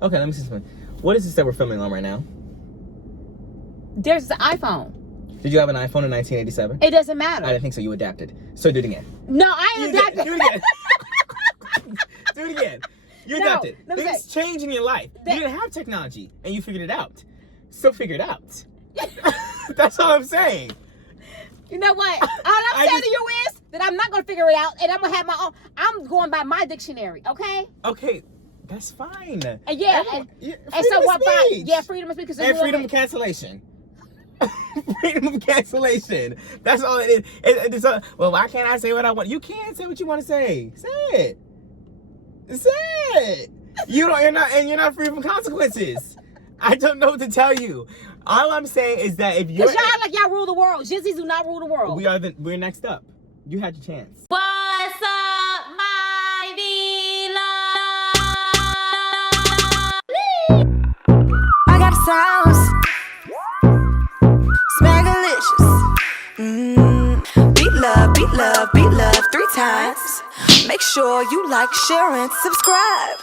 Okay, let me see something. What is this that we're filming on right now? There's the iPhone. Did you have an iPhone in 1987? It doesn't matter. I didn't think so. You adapted. So do it again. No, I ain't adapted. Do it again. Do it again. You adapted. Things change in your life. You didn't have technology, and you figured it out. So figure it out. That's all I'm saying. You know what? All I'm saying to you is that I'm not going to figure it out, and I'm going to have my own. I'm going by my dictionary, okay? Okay, that's fine. And yeah, and so what about, yeah, freedom of speech. And freedom of cancellation. Freedom of cancellation. That's all it is. Well, why can't I say what I want? You can say what you want to say. Say it. Say it. You're not free from consequences. I don't know what to tell you. All I'm saying is that if you're... Because y'all like y'all rule the world. Jizzies do not rule the world. We're next up. You had your chance. What's up, my beloved? I got sounds. Smackalicious. Beat love 3 times. Make sure you like, share, and subscribe.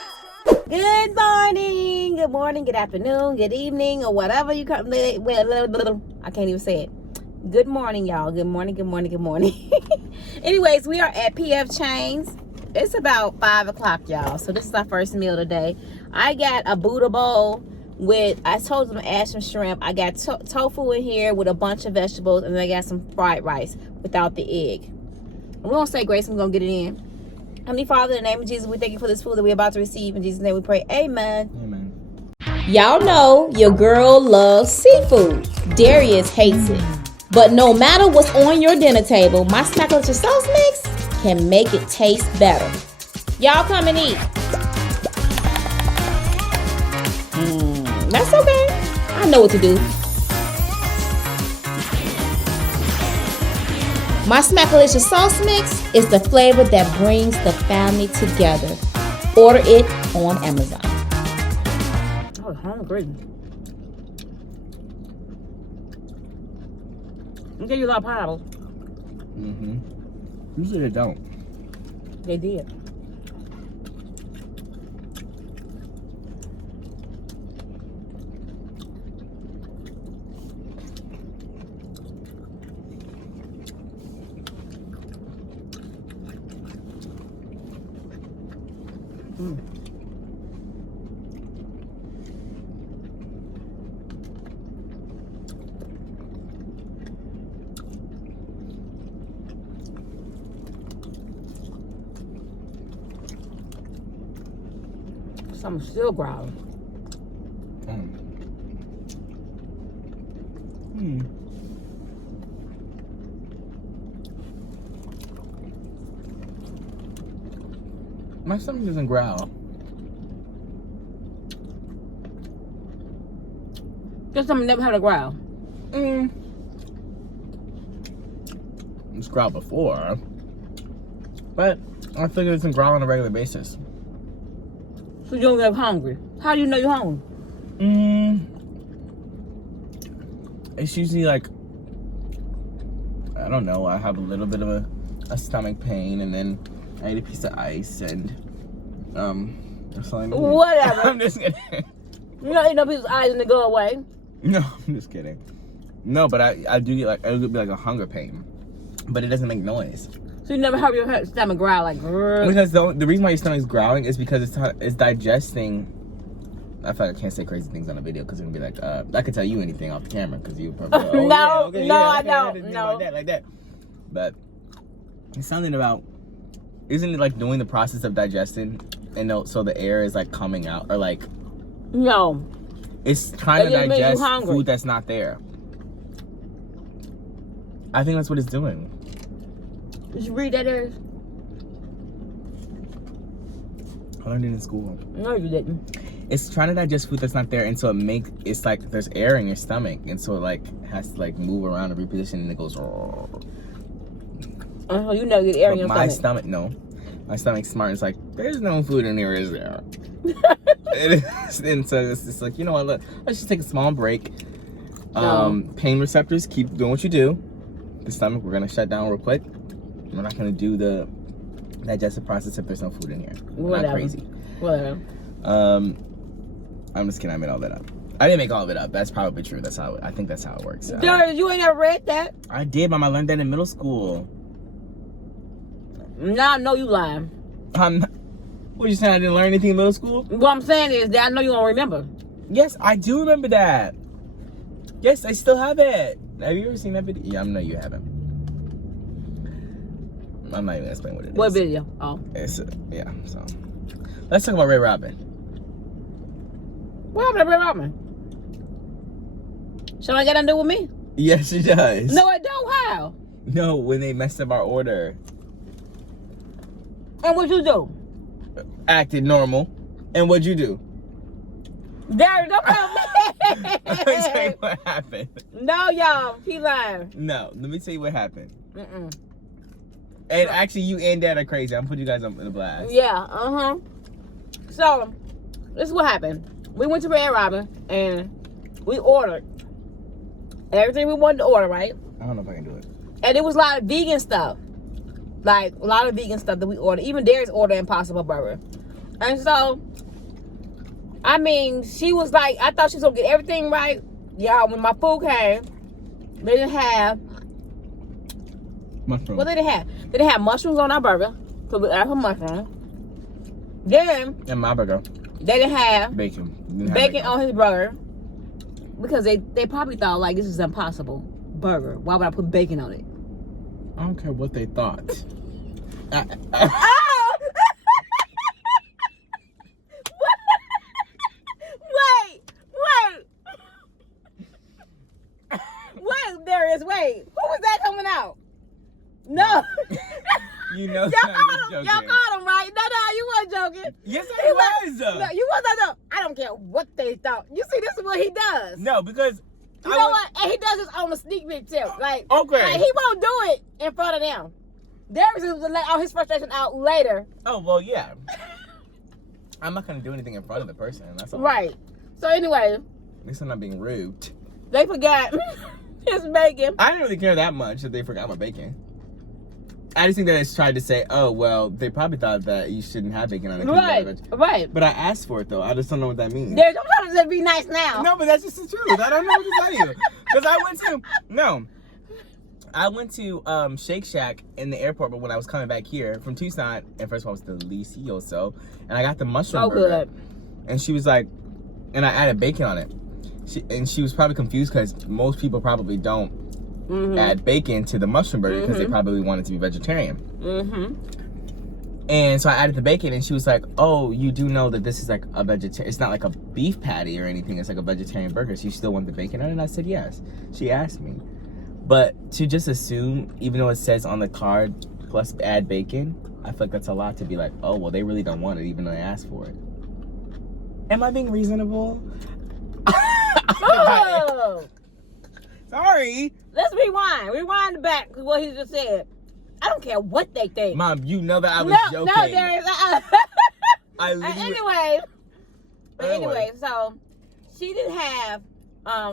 Good morning, good afternoon, good evening, or whatever you come. Well, I can't even say it. Good morning, y'all. Good morning. Anyways, we are at PF Chains. It's about 5 o'clock, y'all. So this is our first meal today. I got a Buddha bowl with, I told them to add some shrimp. I got tofu in here with a bunch of vegetables, and then I got some fried rice without the egg. We won't say grace, I'm gonna get it in. Heavenly Father, in the name of Jesus, we thank you for this food that we're about to receive. In Jesus' name we pray, amen. Amen. Y'all know your girl loves seafood. Darius hates it. But no matter what's on your dinner table, my Smackalicious Sauce mix can make it taste better. Y'all come and eat. That's okay. I know what to do. My Smackalicious Sauce mix is the flavor that brings the family together. Order it on Amazon. I'm hungry. They gave you a lot of pineapple. Usually they don't. They did. I'm still growling. My stomach doesn't growl. Just something never had a growl. It's growled before, but I figure it doesn't growl on a regular basis. So you don't get hungry. How do you know you're hungry? It's usually like, I don't know, I have a little bit of a stomach pain, and then I ate a piece of ice, and that's all I need. Whatever. I'm just kidding. You don't eat no people's eyes and they go away. No, I'm just kidding. No, but I do get like, it would be like a hunger pain, but it doesn't make noise. So you never heard your stomach growl like grrr. Because the reason why your stomach's growling is because it's digesting. I feel like I can't say crazy things on a video because it's gonna be like, I could tell you anything off the camera because you probably I don't. No. Like that. But it's something about, isn't it like doing the process of digesting, and so the air is like coming out, or like, no, it's trying to digest food that's not there. I think that's what it's doing. Did you read that there? I learned it in school. No, you didn't. It's trying to digest food that's not there, and so it's like there's air in your stomach, and so it like has to like move around and reposition, and it goes. You know, get air in your my stomach. No, my stomach's smart. It's like there's no food in here, is there? And so it's just like, you know what? Let's just take a small break. Pain receptors, keep doing what you do. The stomach, we're gonna shut down real quick. We're not gonna do the digestive process if there's no food in here. We're not crazy. Whatever. I'm just kidding. I made all that up. I didn't make all of it up. That's probably true. I think that's how it works. Darius, you ain't never read that? I did, Mom. I learned that in middle school. Nah, I know you lying. What, you saying I didn't learn anything in middle school? What I'm saying is that I know you don't remember. Yes, I do remember that. Yes, I still have it. Have you ever seen that video? Yeah, I know you haven't. I'm not even gonna explain what it is. What video? Oh. Yeah, so. Let's talk about Ray Robin. What happened to Ray Robin? Shall I get to do with me? Yes, she does. No, it don't. How? No, when they messed up our order. And what you do? Acted normal. And what'd you do? Darius, don't tell me. Let me tell you what happened. No, y'all. He lying. No, let me tell you what happened. Mm-mm. And actually, you and Dad are crazy. I'm putting you guys in a blast. Yeah, So, this is what happened. We went to Red Robin and we ordered everything we wanted to order, right? I don't know if I can do it. And it was a lot of vegan stuff. Like, a lot of vegan stuff that we ordered. Even Darius ordered Impossible Burger. And so, I mean, she was like, I thought she was going to get everything right. Y'all, when my food came, they didn't have... Mushrooms. What did they have? They didn't have mushrooms on our burger. So we asked for mushrooms. Then... And my burger. They didn't have... Bacon. Bacon on his burger. Because they probably thought, like, this is Impossible Burger. Why would I put bacon on it? I don't care what they thought. Oh! Wait, Darius, wait. Who was that coming out? No. You know, Y'all caught him, right? No, you weren't joking. Yes, I was. No, you wasn't. No. I don't care what they thought. You see, this is what he does. No, because you know what? And he does this on a sneak peek tip. Like, okay. Like, he won't do it in front of them. Darius is gonna let all his frustration out later. Oh well, yeah. I'm not gonna do anything in front of the person. That's all. Right. So anyway, At least I'm not being rude. they forgot his bacon. I didn't really care that much that they forgot my bacon. I just think that it's tried to say, oh, well, they probably thought that you shouldn't have bacon on it. Right. But I asked for it, though. I just don't know what that means. Darius, I'm trying to be nice now. No, but that's just the truth. I don't know what to tell you. Because I went to Shake Shack in the airport, but when I was coming back here from Tucson, and first of all, it was delicioso, and I got the mushroom burger. Good. And she was like, and I added bacon on it. She was probably confused because most people probably don't add bacon to the mushroom burger because they probably want it to be vegetarian. And so I added the bacon, and she was like, oh, you do know that this is like a vegetarian, it's not like a beef patty or anything, it's like a vegetarian burger, so you still want the bacon on it? And I said yes. She asked me. But to just assume, even though it says on the card, let's add bacon, I feel like that's a lot to be like, oh, well, they really don't want it, even though they asked for it. Am I being reasonable? Oh. Sorry. Let's rewind. Rewind back to what he just said. I don't care what they think. Mom, you know that I was joking. No, Darius. Anyway, so she didn't have.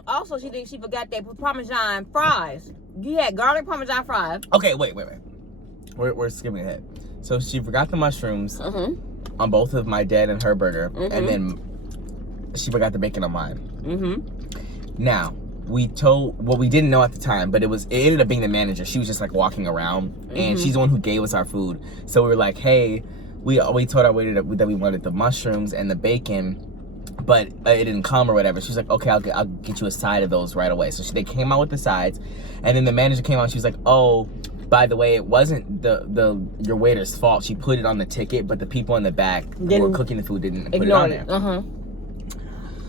Also, she forgot they put Parmesan fries. You had garlic Parmesan fries. Okay, wait. We're skipping ahead. So she forgot the mushrooms on both of my dad and her burger, and then she forgot the bacon on mine. Now, we didn't know at the time, but it ended up being the manager. She was just like walking around, and she's the one who gave us our food. So we were like, hey, we told our waiter that we wanted the mushrooms and the bacon, but it didn't come or whatever. She was like, okay, I'll get you a side of those right away. So they came out with the sides, and then the manager came out, and she was like, oh, by the way, it wasn't your waiter's fault. She put it on the ticket, but the people in the back who were cooking the food didn't put it on there.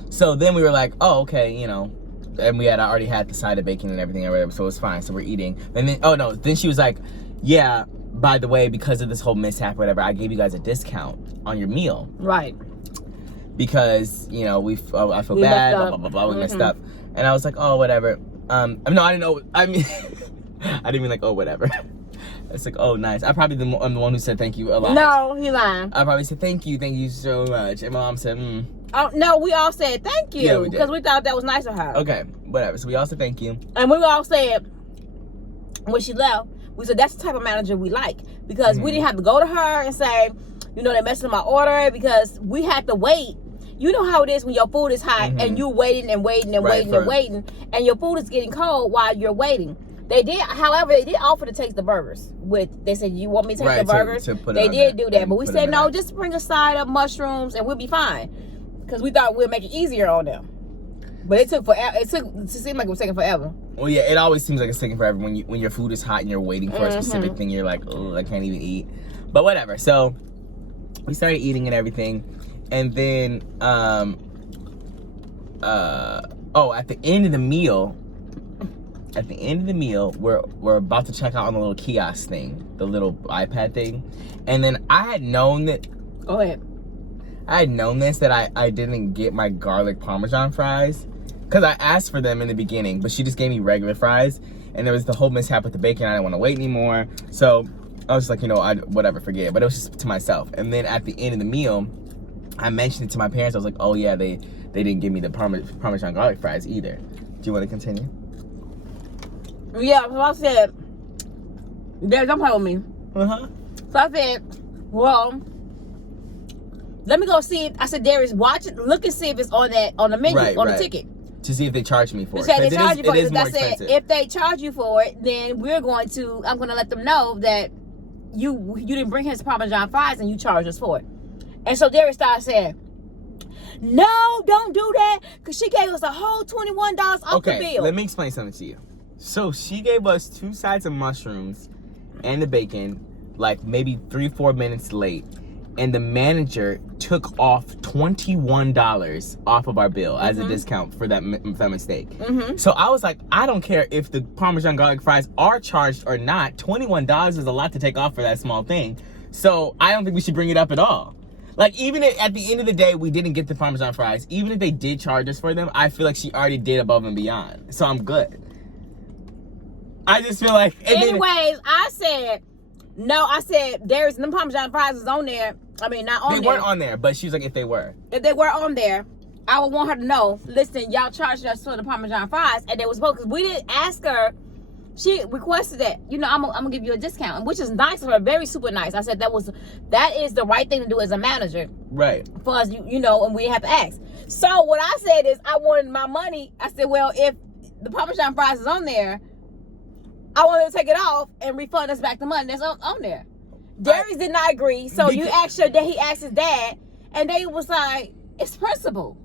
So then we were like, oh, okay, you know, and we had already had the side of bacon and everything or whatever, so it was fine. So we're eating. And then, then she was like, yeah, by the way, because of this whole mishap or whatever, I gave you guys a discount on your meal. Right. Because, you know, I feel bad, blah, blah, blah, blah, we messed up. And I was like, oh, whatever. No, I didn't know, I mean, I didn't mean like, oh, whatever. It's like, oh, nice. I'm the one who said thank you a lot. No, he lying. I probably said thank you so much. And my mom said, Oh, no, we all said thank you. Because we thought that was nice of her. Okay, whatever. So we all said thank you. And we all said, when she left, we said that's the type of manager we like. Because we didn't have to go to her and say, you know, they're messing up my order. Because we had to wait you know how it is when your food is hot and you waiting and waiting and waiting and waiting, and your food is getting cold while you're waiting. They did offer to take the burgers. They said, you want me to take the burgers? They did do that, but we said no, just bring a side of mushrooms and we'll be fine, because we thought we'd make it easier on them. But it seemed like it was taking forever. Well, yeah, it always seems like it's taking forever when your food is hot and you're waiting for a specific thing. You're like, oh, I can't even eat. But whatever. So we started eating and everything, and then at the end of the meal, we're about to check out on the little kiosk thing, the little iPad thing, and then I had known that. Go ahead. I had known that I didn't get my garlic Parmesan fries, because I asked for them in the beginning, but she just gave me regular fries, and there was the whole mishap with the bacon. I didn't want to wait anymore, so I was just like, whatever, forget it. But it was just to myself. And then at the end of the meal, I mentioned it to my parents. I was like, oh yeah, they didn't give me the Parmesan garlic fries either. Do you want to continue? Yeah, so I said, Dad, don't play with me. So I said, well, let me go see it. I said, Darius, watch it, look and see if it's on the menu, the ticket. To see if they charge me for it. They charge you for it. I said, if they charge you for it, then I'm going to let them know that you didn't bring his Parmesan fries and you charged us for it. And so Darius started saying, no, don't do that, because she gave us a whole $21 off the bill. Okay, let me explain something to you. So she gave us 2 sides of mushrooms and the bacon, like maybe 3-4 minutes late. And the manager took off $21 off of our bill as a discount for that mistake. So I was like, I don't care if the Parmesan garlic fries are charged or not. $21 is a lot to take off for that small thing. So I don't think we should bring it up at all. Like, even at the end of the day, we didn't get the Parmesan fries. Even if they did charge us for them, I feel like she already did above and beyond. So I'm good. I just feel like... Anyways, I said, there's no Parmesan fries is on there. I mean, not on there. They weren't on there, but she was like, if they were. If they were on there, I would want her to know, listen, y'all charged us for the Parmesan fries, and they was supposed, because we didn't ask her. She requested that, I'm gonna give you a discount, which is nice of her, very super nice. I said that is the right thing to do as a manager. Right. For us, and we didn't have to ask. So what I said is, I wanted my money. I said, well, if the Parmesan fries is on there, I want them to take it off and refund us back the money that's on there. Darius did not agree, so he asked his dad, and they was like, it's principle.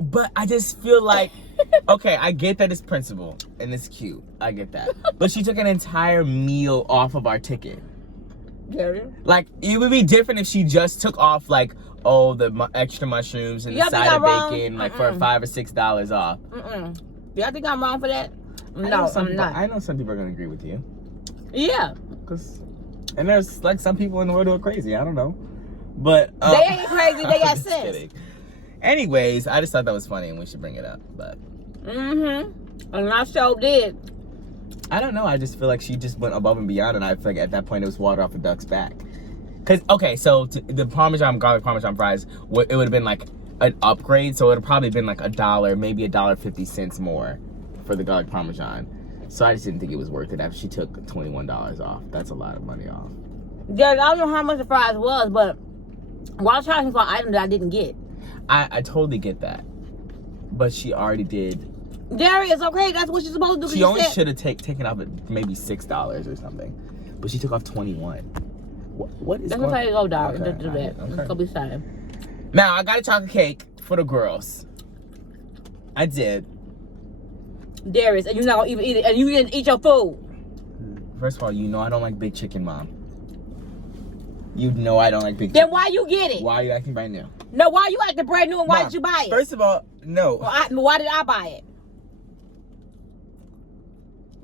But I just feel like, okay, I get that it's principle, and it's cute. I get that. But she took an entire meal off of our ticket. Darius? Like, it would be different if she just took off, like, the extra mushrooms and the side of bacon, like, for $5 or $6 off. Y'all think I'm wrong for that? No, I'm not. I know some people are going to agree with you. Yeah. And there's, like, some people in the world who are crazy. I don't know. But... they ain't crazy. They got sense. Kidding. Anyways, I just thought that was funny and we should bring it up. But... And I sure did. I don't know. I just feel like she just went above and beyond. And I feel like at that point it was water off a duck's back. Because, okay, so the garlic Parmesan fries, it would have been, like, an upgrade. So it would have probably been, like, $1, maybe $1.50 more for the garlic Parmesan. So I just didn't think it was worth it after she took $21 off. That's a lot of money off. Yeah, I don't know how much the fries was, but while charging for an item that I didn't get. I totally get that. But she already did. Darius, okay, that's what you're supposed to do. She only should have taken off maybe $6 or something. But she took off $21. What is That's how you go, dog. Okay, Just do that. Okay. Let's go be silent. Now, I got a chocolate cake for the girls. I did. Darius, and you're not gonna even eat it, and you didn't eat your food. First of all, I don't like big chicken, Mom. I don't like big chicken. Then why you get it? Why are you acting brand new? No, why you acting brand new, and why Mom, did you buy it? First of all, no. Why did I buy it?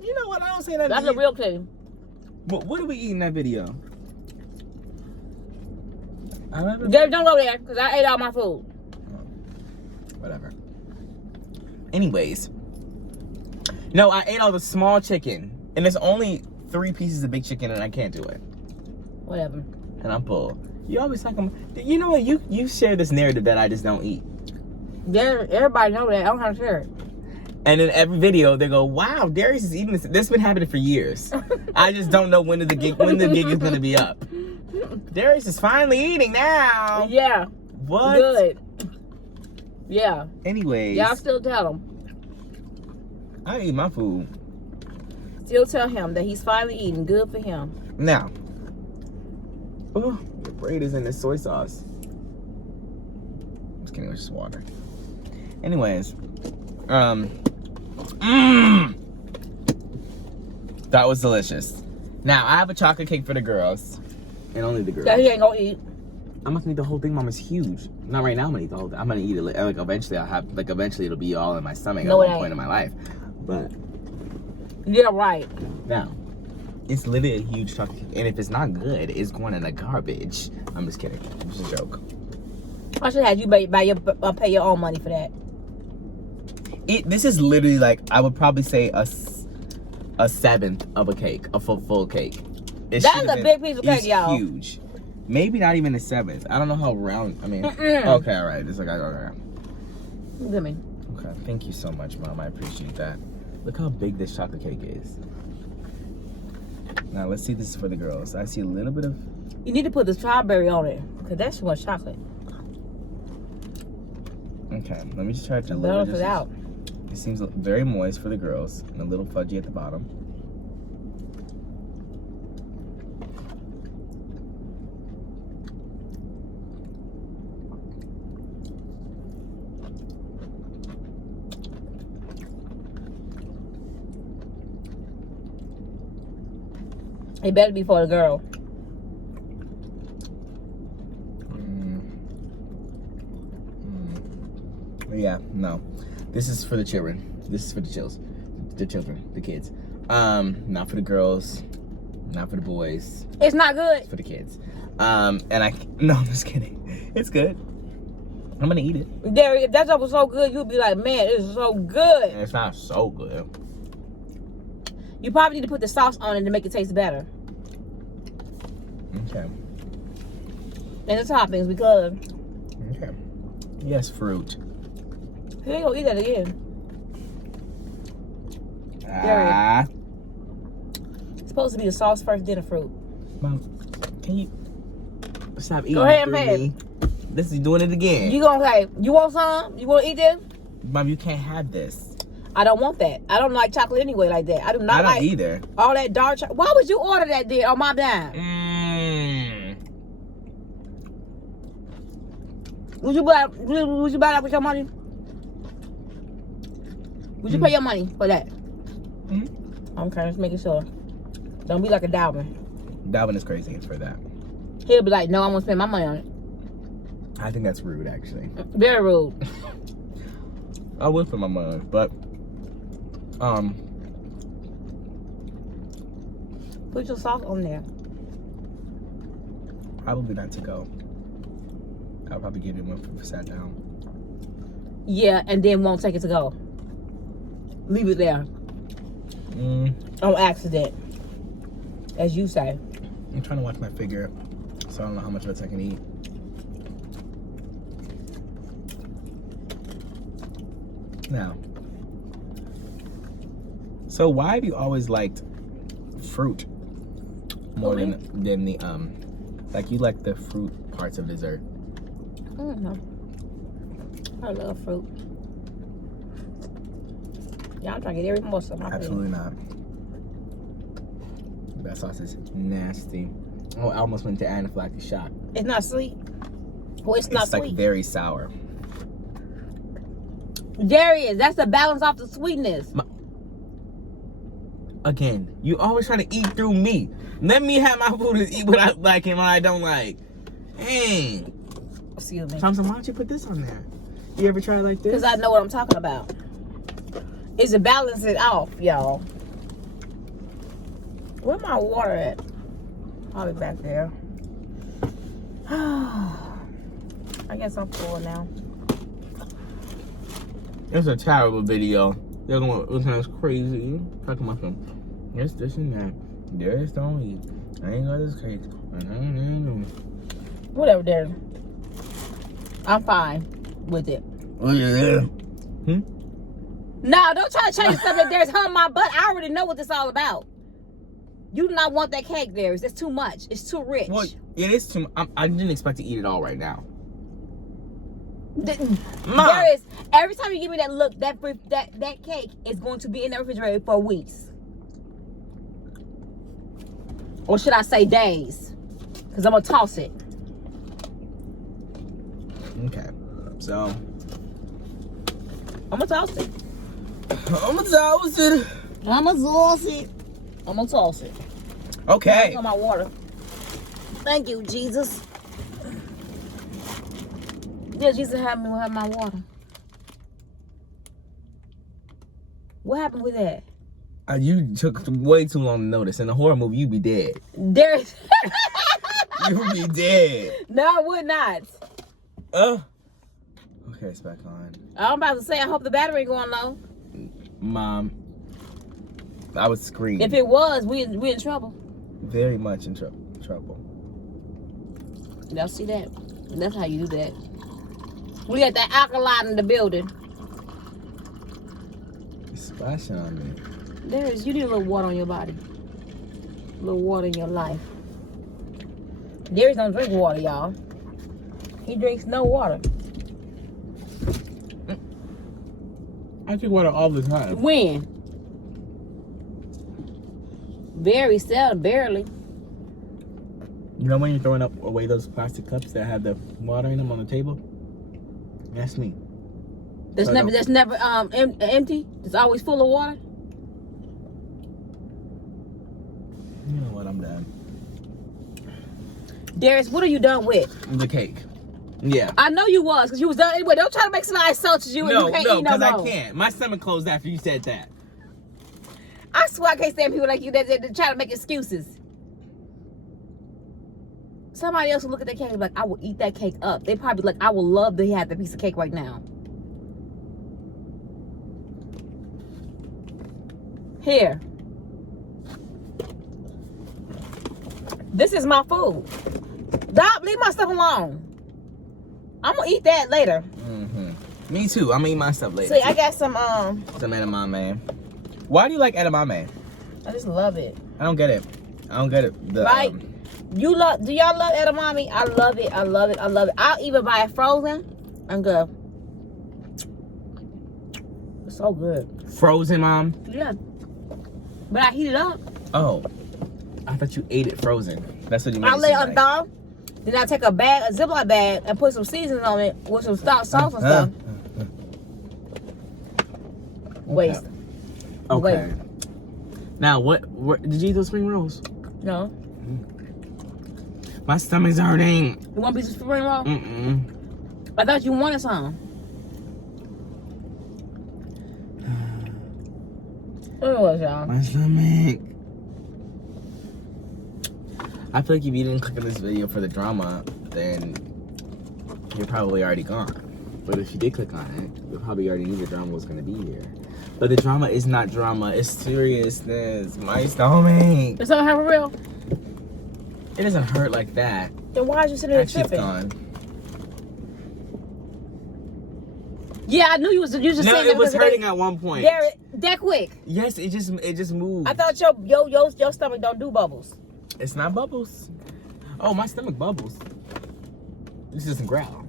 You know what? I don't say that. That's a real thing. What did we eat in that video? Don't go there, because I ate all my food. Whatever. Anyways. No, I ate all the small chicken. And there's only 3 pieces of big chicken and I can't do it. Whatever. And I'm full. You always talk about... You know what? You share this narrative that I just don't eat. Everybody know that. I don't have to share it. And in every video, they go, wow, Darius is eating this. This has been happening for years. I just don't know when the gig is going to be up. Darius is finally eating now. Yeah. What? Good. Yeah. Anyways. Y'all still tell him. I eat my food. Still tell him that he's finally eating. Good for him. Now. Oh, your braid is in this soy sauce. Just kidding, it's just water. Anyways. That was delicious. Now, I have a chocolate cake for the girls. And only the girls. That he ain't gonna eat. I'm not gonna eat the whole thing, Mom. It's huge. Not right now. I'm gonna eat the whole thing. I'm gonna eat it. Like eventually, eventually it'll be all in my stomach No, at it one point ain't. in my life. But Yeah, right. now, it's literally a huge chocolate cake, and if it's not good, it's going in the garbage. I'm just kidding. It's just a joke. I should have you pay your own money for that. This is literally like, I would probably say a seventh of a cake, a full cake. That's a big piece of cake, y'all. Huge. Maybe not even a seventh. I don't know how round. I mean, okay, all right. It's like, okay. Look at me. Okay, thank you so much, Mom. I appreciate that. Look how big this chocolate cake is. Now, let's see. This is for the girls. I see a little bit of... You need to put the strawberry on it, because that's too much chocolate. Okay, let me just try to Balance deliver it out. It seems very moist for the girls and a little fudgy at the bottom. It better be for the girl. Yeah, no. This is for the children. This is for the children, the kids. Not for the girls, not for the boys. It's not good. It's for the kids. No, I'm just kidding. It's good. I'm gonna eat it. Darius, if that stuff was so good, you'd be like, man, it's so good. And it's not so good. You probably need to put the sauce on it to make it taste better. Okay. And the toppings, because Okay. Yes, fruit. he ain't gonna eat that again. Ah. It's supposed to be the sauce first, then the fruit. Mom, can you stop eating ahead and through pay. me? This is doing it again. You gonna say, you want some? You wanna eat this? Mom, you can't have this. I don't want that. I don't like chocolate anyway like that. I do not I don't like either. all that dark chocolate. Why would you order that then on my dime? Would you buy that with your money? Would you pay your money for that? Okay, let's make it sure. Don't be like a Dalvin. Dalvin is crazy for that. He'll be like, no, I'm gonna spend my money on it. I think that's rude, actually. Very rude. I would spend my money on it, but Put your sauce on there. probably not to go. I'll probably get it when we sat down. Yeah, and then won't take it to go. Leave it there. On accident. As you say. I'm trying to watch my figure, so I don't know how much of it I can eat. Now, so why have you always liked fruit more than the like you like the fruit parts of dessert? I don't know. I love fruit. Y'all trying to get every morsel of my food. Absolutely not. That sauce is nasty. Oh, I almost went to anaphylactic shock. It's not sweet. Well, it's not It's like sweet. very sour. Darius, that's the balance off the sweetness. Again, you always trying to eat through me. Let me have my food and eat what I like and what I don't like. Dang. Excuse me. Thompson, why don't you put this on there? You ever try it like this? Because I know what I'm talking about. It's to balance it off, y'all. Where my water at? Probably back there. I guess I'm full now. It's a terrible video. They're going, it sounds crazy. Talking about some, yes, this and that. Darius don't eat. I ain't got this cake. Whatever, Darius. I'm fine with it. No, don't try to change something. There's on my butt. I already know what this all about. You do not want that cake, Darius. That's too much. It's too rich. Well, it is too. I didn't expect to eat it all right now. Mom. There is, every time you give me that look, that cake is going to be in the refrigerator for weeks. Or should I say days? Because I'm going to toss it. Okay. So. I'm going to toss it. I'm going to toss it. I'm going to toss it. I'm going to toss it. Okay. On my water. Thank you, Jesus. Yeah, Jesus had me have my water. What happened with that? You took way too long to notice. In a horror movie, you'd be dead. There's You'd be dead. No, I would not. Okay, it's back on. I'm about to say, I hope the battery ain't going low. Mom, I would scream. If it was, we in trouble. Very much in trouble. Y'all see that? That's how you do that. We got that alkaline in the building. It's splashing on me. You need a little water on your body. A little water in your life. Darius don't drink water, y'all. He drinks no water. I drink water all the time. When? Very seldom, barely. You know when you're throwing away those plastic cups that have the water in them on the table? That's me. That's never empty. It's always full of water. You know what? I'm done. Darius, what are you done with? The cake. Yeah. I know you was, because you was done anyway. Don't try to make somebody insult you. No, and you can't eat no because more. I can't. My stomach closed after you said that. I swear I can't stand people like you that try to make excuses. Somebody else will look at that cake and be like, I will eat that cake up. They probably like, I would love to have that piece of cake right now. Here. This is my food. Stop, leave my stuff alone. I'm gonna eat that later. Mm-hmm. Me too. I'm gonna eat my stuff later. See, I got some edamame. Why do you like edamame? I just love it. I don't get it. Right? Do y'all love edamame? I love it. I love it. I love it. I'll even buy it frozen and go. It's so good. Frozen, Mom? Yeah. But I heat it up. Oh. I thought you ate it frozen. That's what you meant. I lay it on thaw. Then I take a Ziploc bag, and put some seasoning on it with some sauce and stuff. Waste. Okay. Now, what did you eat those spring rolls? No. My stomach's hurting. You want a piece of spring roll? Mm-mm. I thought you wanted some. What was y'all? My stomach. I feel like if you didn't click on this video for the drama, then you're probably already gone. But if you did click on it, you probably already knew the drama was going to be here. But the drama is not drama, it's seriousness. My stomach. It's not for real? It doesn't hurt like that. Then why is you sitting there Actually, it's tripping? gone. Yeah, I knew you was just saying that. No, it was hurting at one point. That quick. Yes, it just moved. I thought your stomach don't do bubbles. It's not bubbles. Oh, my stomach bubbles. This doesn't growl.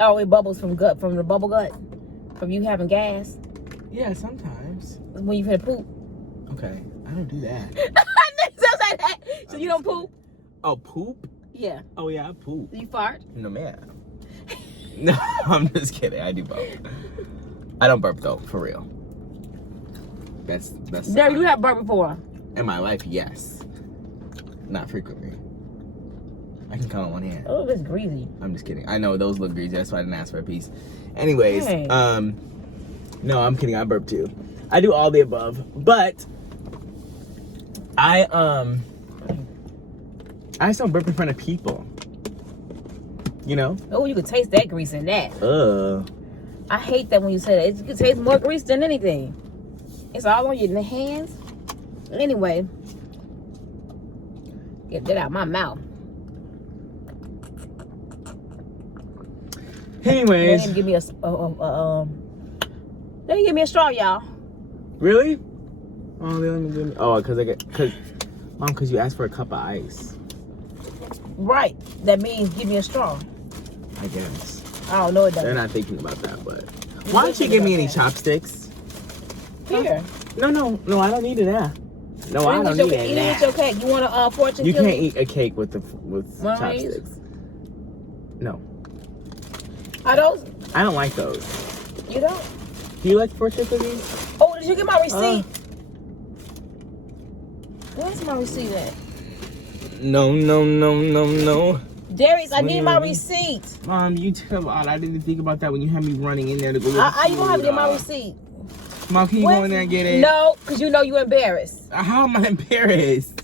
Oh, it bubbles from the bubble gut? From you having gas? Yeah, sometimes. When you finna poop? Okay, I don't do that. Like that. So you don't poop? Oh, poop? Yeah. Oh, yeah, I poop. You fart? No, man. No, I'm just kidding. I do both. I don't burp, though, for real. That's There, you have burped before. In my life, yes. Not frequently. I can count on one hand. Oh, it's greasy. I'm just kidding. I know those look greasy. That's why I didn't ask for a piece. Anyways, Hey. no, I'm kidding. I burp too. I do all the above, but I just don't burp in front of people. You know? Oh, you could taste that grease in that. Ugh. I hate that when you say that. You can taste more grease than anything. It's all on your hands. Anyway, get that out of my mouth. Anyways. They didn't give me they didn't give me a straw, y'all. Really? Oh, they didn't give me. Oh, because you asked for a cup of ice. Right. That means give me a straw. I guess. Oh, no, it doesn't. They're not thinking about that, but why don't you give me any chopsticks? Here. No, I don't need it now. No, I don't need it now. Eat your cake. You want a fortune You cookie? can't eat a cake with chopsticks. No. Are those? I don't like those. You don't? Do you like fortune cookies? Oh, did you get my receipt? Where's my receipt at? No. Darius, I need my receipt. Mom, you tell me. I didn't think about that when you had me running in there to go get You don't have to get my receipt. Mom, can you go in there and get it? No, because you know you're embarrassed. How am I embarrassed?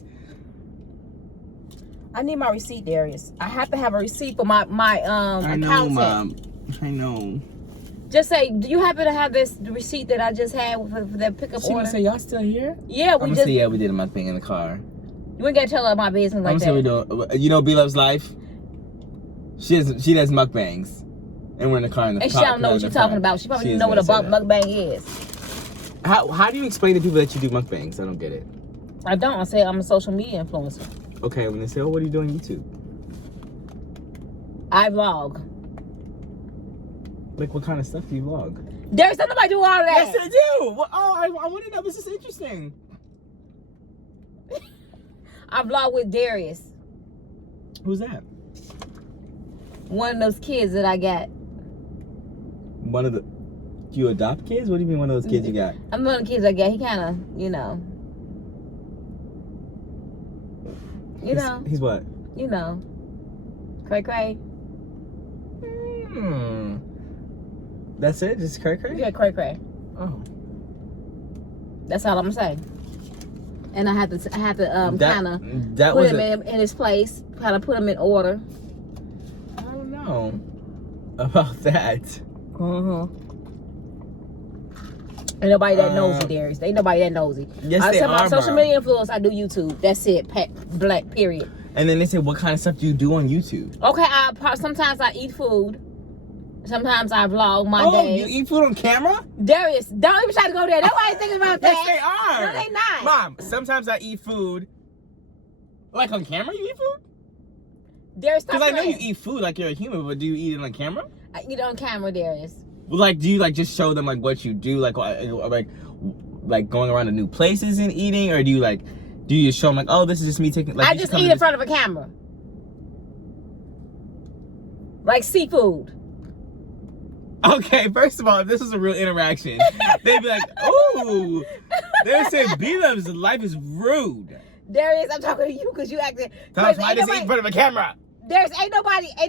I need my receipt, Darius. I have to have a receipt for my I know, accountant. Mom. I know. Just say, do you happen to have the receipt that I just had for that pickup She order? gonna say, y'all still here? Yeah, I'm gonna say, yeah, we did a mukbang in the car. You ain't gotta tell her my business like that. I'm gonna say we do. You know Bloveslife? She does mukbangs. And we're in the car in the And she don't know what you're talking about. She probably doesn't know what a mukbang is. How do you explain to people that you do mukbangs? I don't get it. I don't. I say I'm a social media influencer. Okay, when they say, oh, what are you doing on YouTube? I vlog. Like, what kind of stuff do you vlog? There's nobody do all that. Yes, I do. Well, I want to know. This is interesting. I vlog with Darius. Who's that? One of those kids that I got. One of the... Do you adopt kids? What do you mean one of those kids you got? I'm one of the kids I got. He kind of, you know. He's what? You know. Cray. That's it? Just cray? Yeah, cray. Oh. That's all I'm gonna say. And I have to kind of put him in his place, kind of put him in order. I don't know about that. Ain't nobody that nosy, Darius. Ain't nobody that nosy. Yes, they are, my social media influence, I do YouTube. That's it. Black, period. And then they say, what kind of stuff do you do on YouTube? Okay, sometimes I eat food. Sometimes I vlog my day. Oh, you eat food on camera? Darius, don't even try to go there. Nobody's thinking about that. Yes, they are. No, they not. Mom, sometimes I eat food. Like on camera, you eat food? Darius, stop Because I know playing. you eat food like you're a human, but do you eat it on camera? I eat it on camera, Darius. Well, like, do you like just show them like what you do, like going around to new places and eating, or do you show them like, oh, this is just me taking? Like, I just eat in front of a camera, like seafood. Okay, first of all, if this was a real interaction, they'd be like, ooh, they would say B-Love's life is rude. Darius, I'm talking to you because you acted. That's why I just eat in front of a camera. Darius, ain't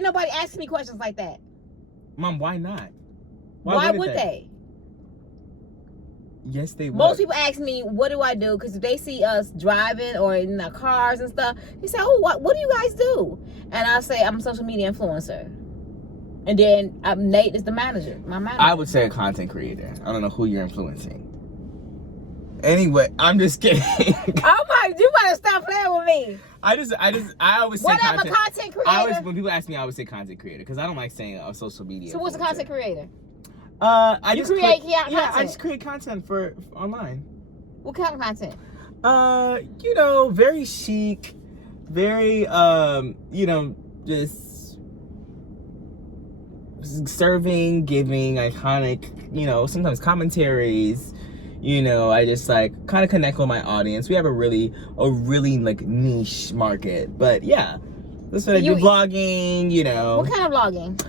nobody asking me questions like that. Mom, why not? Why would they? Yes, they would. Most people ask me, what do I do? Because if they see us driving or in our cars and stuff, they say, oh, what do you guys do? And I'll say, I'm a social media influencer. And then Nate is my manager. I would say a content creator. I don't know who you're influencing. Anyway, I'm just kidding. Oh my, you better stop playing with me. I always say content creator? When people ask me, I always say content creator because I don't like saying a social media. So what's a content creator? I just create content. Yeah, I just create content for online. What kind of content? Very chic, very just serving, giving, iconic, sometimes commentaries. I just like kind of connect with my audience. We have a really like niche market, but yeah, that's what I do. Vlogging, What kind of vlogging?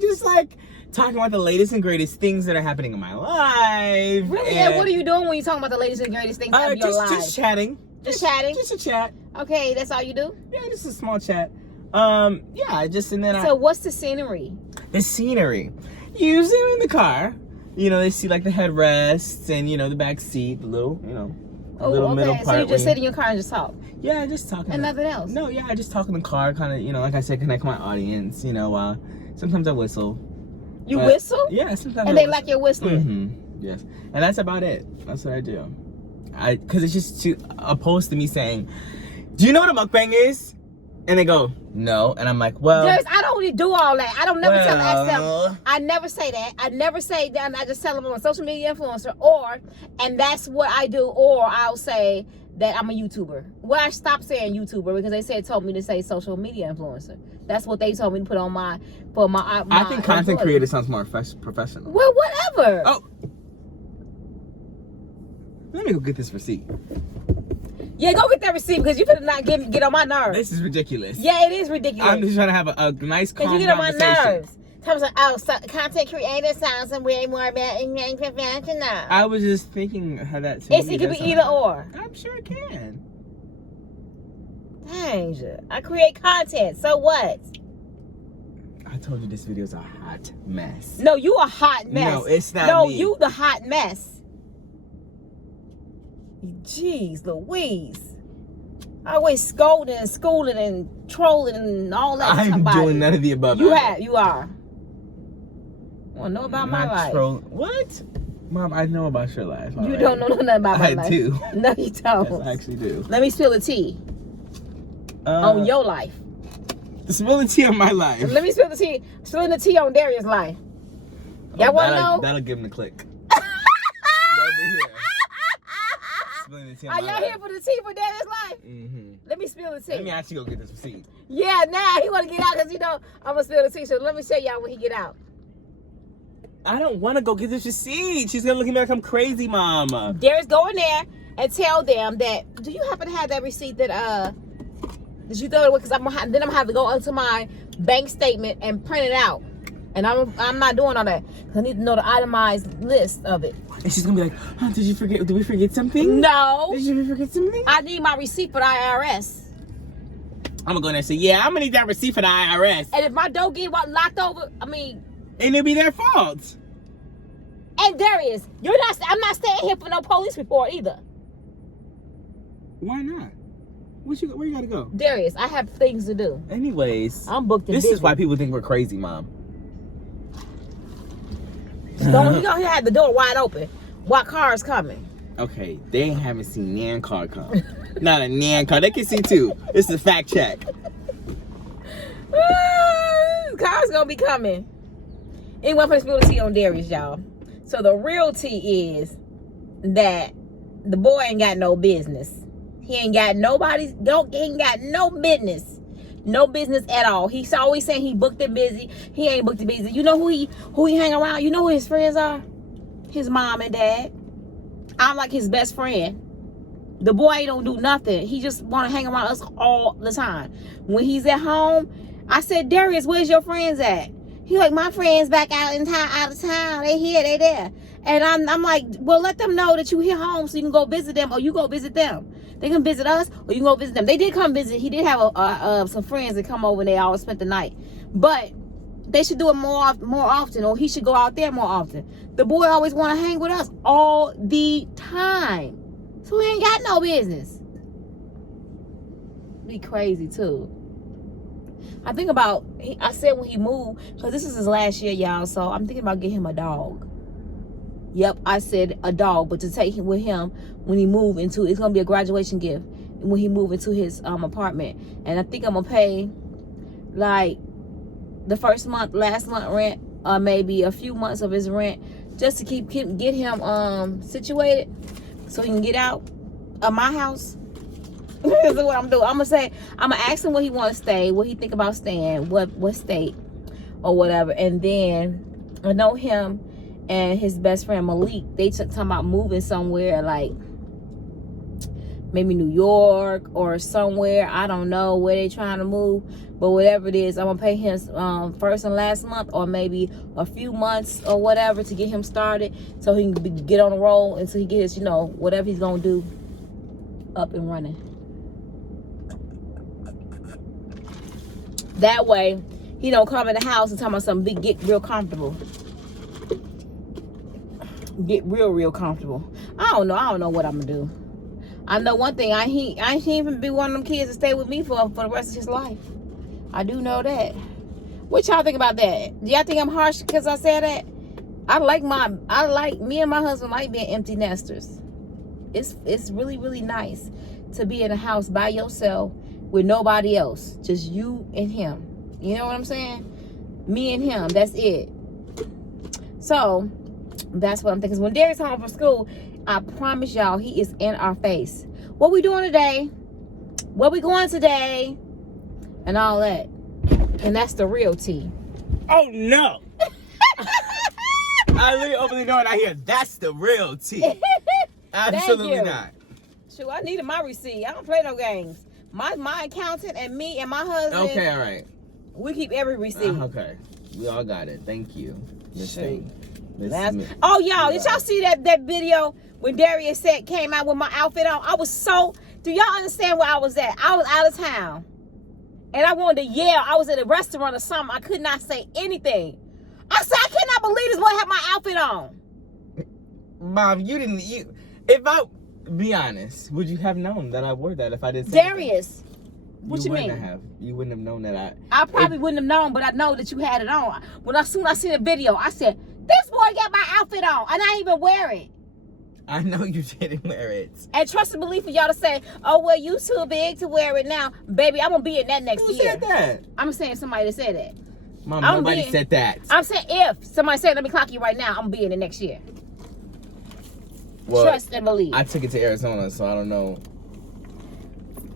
Just like talking about the latest and greatest things that are happening in my life. Really? And what are you doing when you're talking about the latest and greatest things in your life? Just chatting. Just chatting? Just a chat. Okay, that's all you do? Yeah, just a small chat. So what's the scenery? The scenery. Usually in the car. They see like the headrests and the back seat, the little, little middle part. So you just sit in your car and just talk? Yeah, just talking. And nothing else? No, yeah, I just talk in the car, kind of, like I said, connect with my audience. Sometimes I whistle. You whistle? Yeah, sometimes. And they like your whistling? Mm-hmm. Yes, and that's about it. That's what I do. Because it's just opposed to me saying, "Do you know what a mukbang is?" And they go, "No," and I'm like, "Well, I don't really do all that. I don't never ask them. I never say that. I never say that. I just tell them I'm a social media influencer, and that's what I do. Or I'll say that I'm a YouTuber. Well, I stopped saying YouTuber because they told me to say social media influencer. That's what they told me to put on my I think content creator sounds more professional. Well, whatever. Oh. Let me go get this receipt. Yeah, go get that receipt because you better not get on my nerves. This is ridiculous. Yeah, it is ridiculous. I'm just trying to have a nice calm you get on my conversation. nerves. Tell me, oh, so content creator sounds way more about professional. I was just thinking how that. It could be either or. I'm sure it can. Dang, I create content. So what? I told you this video is a hot mess. No, you a hot mess. No, it's not No, me. you the hot mess. Jeez Louise. Always scolding and schooling and trolling and all that. I'm doing none of the above. You are. Want to know about my life? What? Mom, I know about your life. You don't know nothing about my life. I do. No, you don't. Yes, I actually do. Let me spill the tea on your life. Spill the tea on my life. Let me spill the tea. Spilling the tea on Darius' life. Y'all want to know? That'll give him the click. They'll be here. Spilling the tea on Are my y'all life. here for the tea for Darius' life? Mm-hmm. Let me spill the tea. Let me actually go get this receipt. Yeah, now he want to get out because, I'm going to spill the tea. So let me show y'all when he get out. I don't want to go get this receipt. She's going to look at me like I'm crazy, Mom. Darius, go in there and tell them that, do you happen to have that receipt that you throw it away? Because then I'm going to have to go into my bank statement and print it out. And I'm not doing all that. Because I need to know the itemized list of it. And she's going to be like, oh, did we forget something? No. Did you forget something? I need my receipt for the IRS. I'm going to go in there and say, yeah, I'm going to need that receipt for the IRS. And if my door get locked over, And it'll be their fault. And Darius, I'm not staying here for no police report either. Why not? Where you gotta go? Darius, I have things to do. Anyways, I'm booked and This busy. is why people think we're crazy, Mom. You gonna have the door wide open while cars coming. Okay, they haven't seen Nan car come. Not a Nan car. They can see too. It's a fact check. Cars gonna be coming. Anyway, I'm gonna spill the tea on Darius, y'all. So the real tea is that the boy ain't got no business. He ain't got no business. No business at all. He's always saying he booked and busy. He ain't booked and busy. You know who he hang around? You know who his friends are? His mom and dad. I'm like his best friend. The boy don't do nothing. He just want to hang around us all the time. When he's at home, I said, Darius, where's your friends at? He like, my friends back out of town. They here, they there. And I'm like, well, let them know that you here home so you can go visit them, or you go visit them. They can visit us, or you can go visit them. They did come visit. He did have some friends that come over and they always spent the night. But they should do it more often, or he should go out there more often. The boy always want to hang with us all the time. So he ain't got no business. Be crazy too. I think about, I said when he moved, because this is his last year, y'all, so I'm thinking about getting him a dog. Yep, I said a dog, but to take him with him when he move into, it's going to be a graduation gift when he move into his apartment. And I think I'm going to pay, like, the last month rent, or maybe a few months of his rent, just to get him situated so he can get out of my house. This is what I'm doing. I'm gonna ask him where he want to stay, what he think about staying, what state or whatever. And then I know him and his best friend Malik, they talking about moving somewhere, like maybe New York or somewhere. I don't know where they trying to move, but whatever it is, I'm gonna pay him first and last month, or maybe a few months or whatever, to get him started so he can get on the roll until he gets, whatever he's gonna do up and running. That way, he don't come in the house and tell me something big, get real comfortable. Get real comfortable. I don't know what I'm gonna do. I know one thing, I ain't even be one of them kids to stay with me for the rest of his life. I do know that. What y'all think about that? Do y'all think I'm harsh because I said that? Me and my husband like being empty nesters. It's really, really nice to be in a house by yourself with nobody else, just you and him. You know what I'm saying? Me and him, that's it. So that's what I'm thinking. When Darius home from school, I promise y'all, he is in our face. what we doing today, where we going today, and all that. And that's the real tea. Oh no! I literally open the door and I hear, that's the real tea. Absolutely not. Shoot, I needed my receipt. I don't play no games. My accountant and me and my husband. Okay, all right. We keep every receipt. Okay. We all got it. Thank you. Oh, y'all, did y'all see that video when Darius came out with my outfit on? I was so... Do y'all understand where I was at? I was out of town. And I wanted to yell. I was at a restaurant or something. I could not say anything. I said, I cannot believe this boy had my outfit on. Mom, if I... Be honest, would you have known that I wore that if I didn't say Darius, what you mean? You wouldn't have known that I probably wouldn't have known, but I know that you had it on. As soon as I seen the video, I said, this boy got my outfit on, and I didn't even wear it. I know you didn't wear it. And trust and belief for y'all to say, oh, well, you too big to wear it now. Baby, I'm going to be in that next year. Who said that? I'm saying somebody that said that. Mom, nobody said that. I'm saying if somebody said, let me clock you right now, I'm going to be in the next year. Well, trust and believe. I took it to Arizona, so I don't know.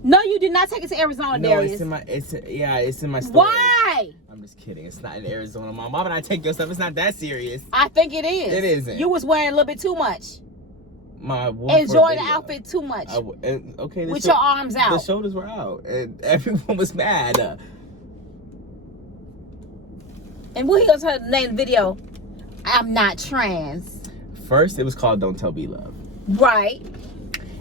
No, you did not take it to Arizona, Darius. It's in my store. Why? I'm just kidding. It's not in Arizona, Mom. Why would I take your stuff? It's not that serious. I think it is. It isn't. You was wearing a little bit too much. Enjoy the outfit too much. Okay. With your arms out. The shoulders were out, and everyone was mad. And what he gonna tell the name of the video? I'm not trans. First, it was called Don't Tell Blove. Right.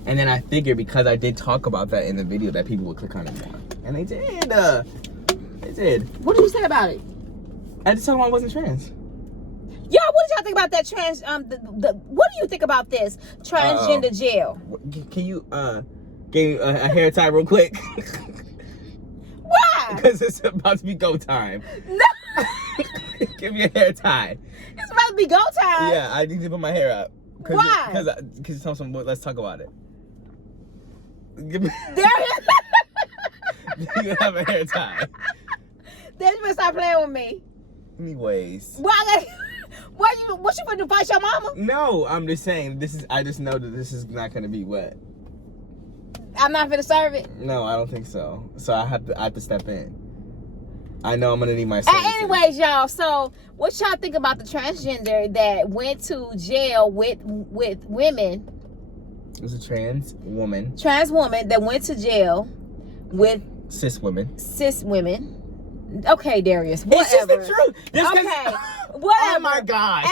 And then I figured because I did talk about that in the video that people would click on it more. And they did. They did. What did you say about it? I just told them I wasn't trans. Y'all, what did y'all think about that trans, what do you think about this transgender jail? Can you, give me a hair tie real quick? Why? Because it's about to be go time. No. Give me a hair tie. It's about to be go time. Yeah, I need to put my hair up. Why? Because you told someone, let's talk about it. Give me. You have a hair tie. Then you better stop playing with me. Anyways. Why? What you gonna do? Fight your mama? No, I'm just saying. I just know that this is not gonna be wet. I'm not gonna serve it. No, I don't think so. So I have to step in. I know I'm gonna need my services. Anyways, y'all. So what y'all think about the transgender that went to jail with women? It was a trans woman that went to jail with cis women. Okay, Darius. Whatever. It's just the truth. Okay. Whatever. Oh my gosh.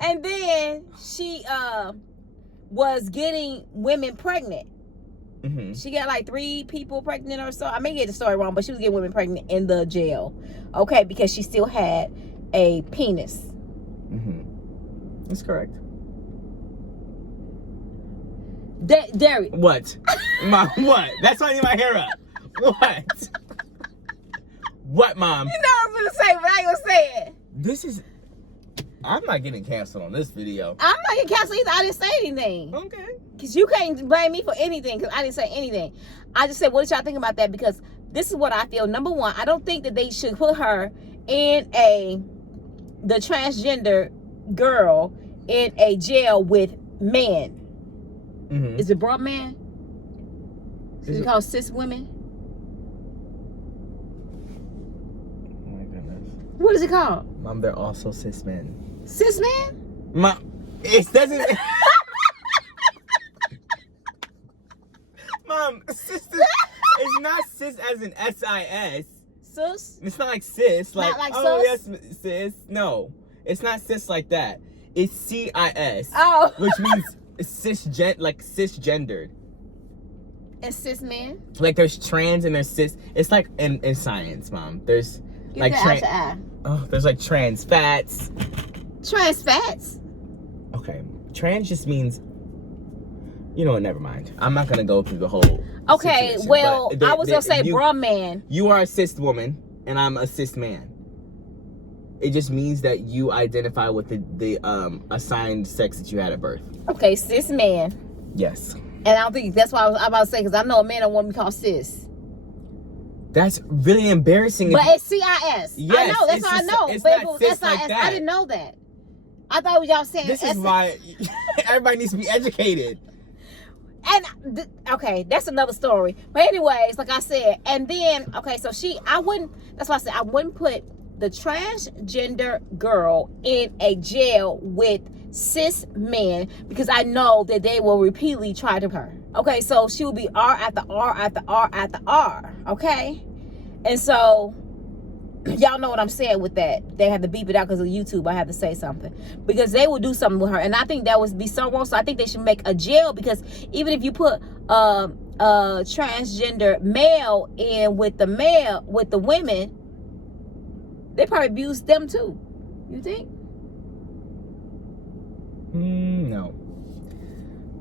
And then she was getting women pregnant. Mm-hmm. She got like 3 people pregnant or so. I may get the story wrong, but she was getting women pregnant in the jail. Okay, because she still had a penis. Mm-hmm. That's correct. Darius. What? What? That's why I need my hair up. What? What, Mom? You know what I'm gonna say, but I ain't gonna say it. I'm not getting canceled on this video. I'm not getting canceled either. I didn't say anything. Okay. Because you can't blame me for anything because I didn't say anything. I just said, what did y'all think about that? Because this is what I feel. Number one, I don't think that they should put her in the transgender girl in a jail with men. Mm-hmm. Is it broad man? Is it called cis women? Oh my goodness. What is it called? Mom, they're also cis men. Cis man? Mom, it doesn't. Mom, cis it's not cis as in S-I-S. Cis? It's not like cis. Not like oh, sus? yes, cis. No. It's not cis like that. It's C-I-S. Oh. Which means cisgendered. And cis man? Like there's trans and there's cis. It's like in science, Mom. There's Get like that out your eye. there's like trans fats. Trans fats? Okay. Trans just means, you know what, never mind. I'm not gonna go through the whole okay, situation, well, I was gonna say broad man. You are a cis woman and I'm a cis man. It just means that you identify with the assigned sex that you had at birth. Okay, cis man. Yes. And I don't think that's what I was about to say, because I know a man don't want to be called cis. That's really embarrassing. But it's CIS. Yes, I know, that's what I know. It's but not if it was cis SIS, like that. I didn't know that. I thought y'all saying this is why everybody needs to be educated. And okay, that's another story. But anyways, like I said, and then okay, so that's why I said I wouldn't put the transgender girl in a jail with cis men because I know that they will repeatedly try to her. Okay, so she will be R after R after R after R. Okay, and so y'all know what I'm saying with that. They had to beep it out because of YouTube. I had to say something because they will do something with her, and I think that would be so wrong. So I think they should make a jail because even if you put a transgender male in with the women, they probably abuse them too. You think? No.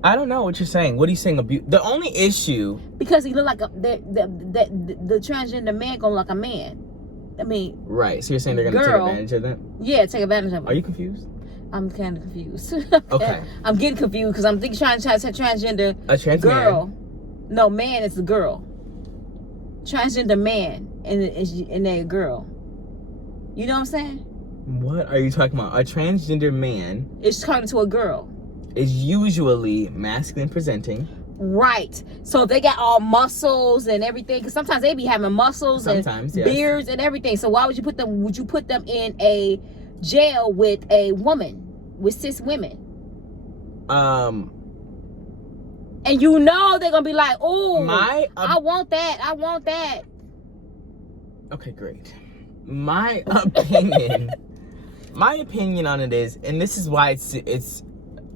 I don't know what you're saying. What are you saying? The only issue because he look like the transgender man gonna look like a man. I mean, right. So you're saying they're gonna take advantage of that? Yeah, take advantage of it. Are you confused? I'm kind of confused. Okay. I'm getting confused because I'm trying to say transgender a trans girl. Man. No, man is a girl. Transgender man and they're a girl. You know what I'm saying? What are you talking about? A transgender man is talking to a girl. Is usually masculine presenting. Right. So they got all muscles and everything. Because sometimes they be having muscles and beards and everything. So why would you put them? Would you put them in a jail with a woman, with cis women? And you know they're gonna be like, oh, I want that. I want that. Okay, great. My opinion. My opinion on it is, and this is why it's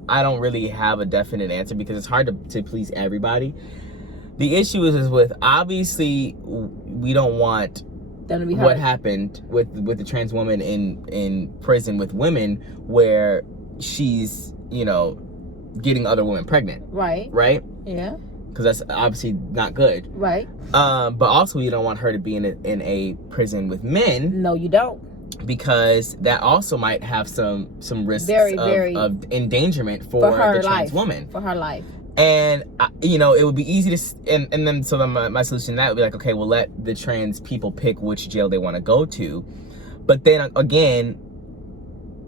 I don't really have a definite answer because it's hard to please everybody. The issue is with obviously we don't want what happened with the trans woman in prison with women where she's, you know, getting other women pregnant. Right. Yeah. Because that's obviously not good. Right. But also you don't want her to be in a prison with men. No, you don't. Because that also might have some risks of endangerment for her the trans woman. For her life. And, you know, it would be easy to... And then, so then my solution to that would be like, okay, well, let the trans people pick which jail they want to go to. But then, again,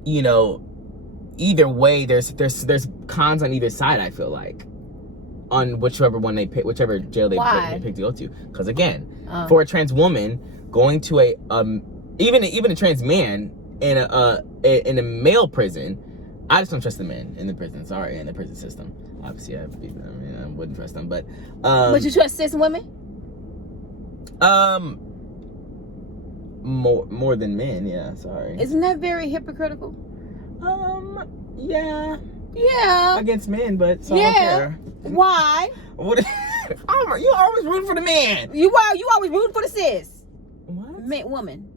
you know, either way, there's cons on either side, I feel like. On whichever one they pick, whichever jail they pick to go to. Because, again, for a trans woman, going to even a trans man in a male prison, I just don't trust the men in the prison. Sorry, in the prison system. Obviously, I wouldn't trust them, but you trust cis women? More than men, yeah. Sorry. Isn't that very hypocritical? Yeah. Yeah. Against men, but so I don't care. Why? What? You always rooting for the man. You always rooting for the cis. What? Woman.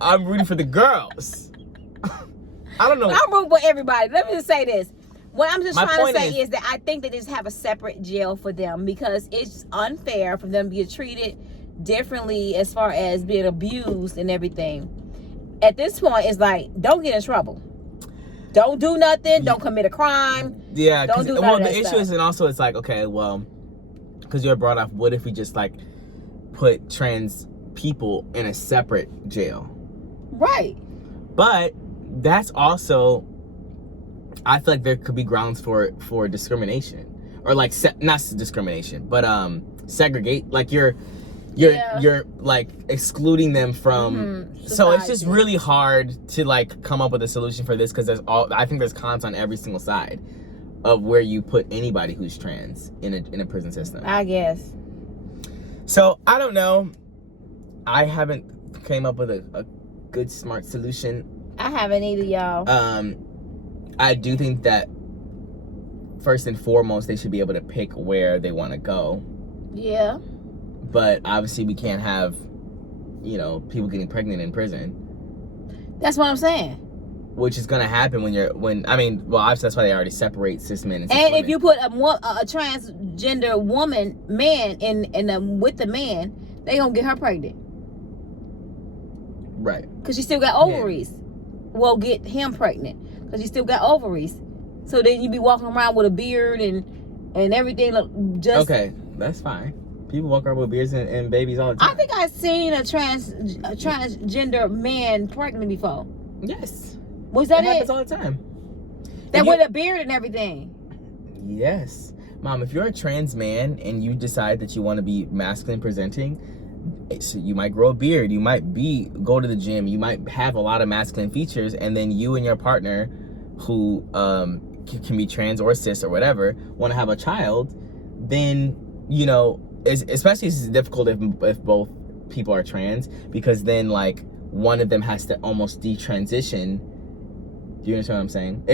I'm rooting for the girls. I don't know. I'm rooting for everybody. Let me just say this. What I'm just trying to say is that I think that they just have a separate jail for them because it's unfair for them to be treated differently as far as being abused and everything. At this point, it's like, don't get in trouble. Don't do nothing. Don't commit a crime. Yeah. Don't do none of that the issue stuff. is, and also it's like, okay, well, because you were brought up, what if we just like put trans people in a separate jail? Right. But that's also, I feel like there could be grounds for discrimination, or like not discrimination, but segregate. Like you're like excluding them from. So it's just really hard to like come up with a solution for this because I think there's cons on every single side of where you put anybody who's trans in a prison system. I guess. So I don't know. I haven't came up with a good smart solution. I haven't either, y'all. I do think that first and foremost they should be able to pick where they want to go. Yeah. But obviously we can't have, you know, people getting pregnant in prison. That's what I'm saying. Which is gonna happen obviously that's why they already separate cis men and cis women. If you put a transgender man with the man, they gonna get her pregnant. Right. Because she still got ovaries. Yeah. Well, get him pregnant because you still got ovaries. So then you be walking around with a beard and everything. Okay, that's fine. People walk around with beards and babies all the time. I think I've seen a transgender man pregnant before. Yes. Was that it? Happens all the time. That with a beard and everything. Yes. Mom, if you're a trans man and you decide that you want to be masculine presenting, so you might grow a beard, you might go to the gym, you might have a lot of masculine features, and then you and your partner who can be trans or cis or whatever want to have a child, then, you know, especially it's difficult if both people are trans, because then like one of them has to almost detransition. Do you understand what I'm saying?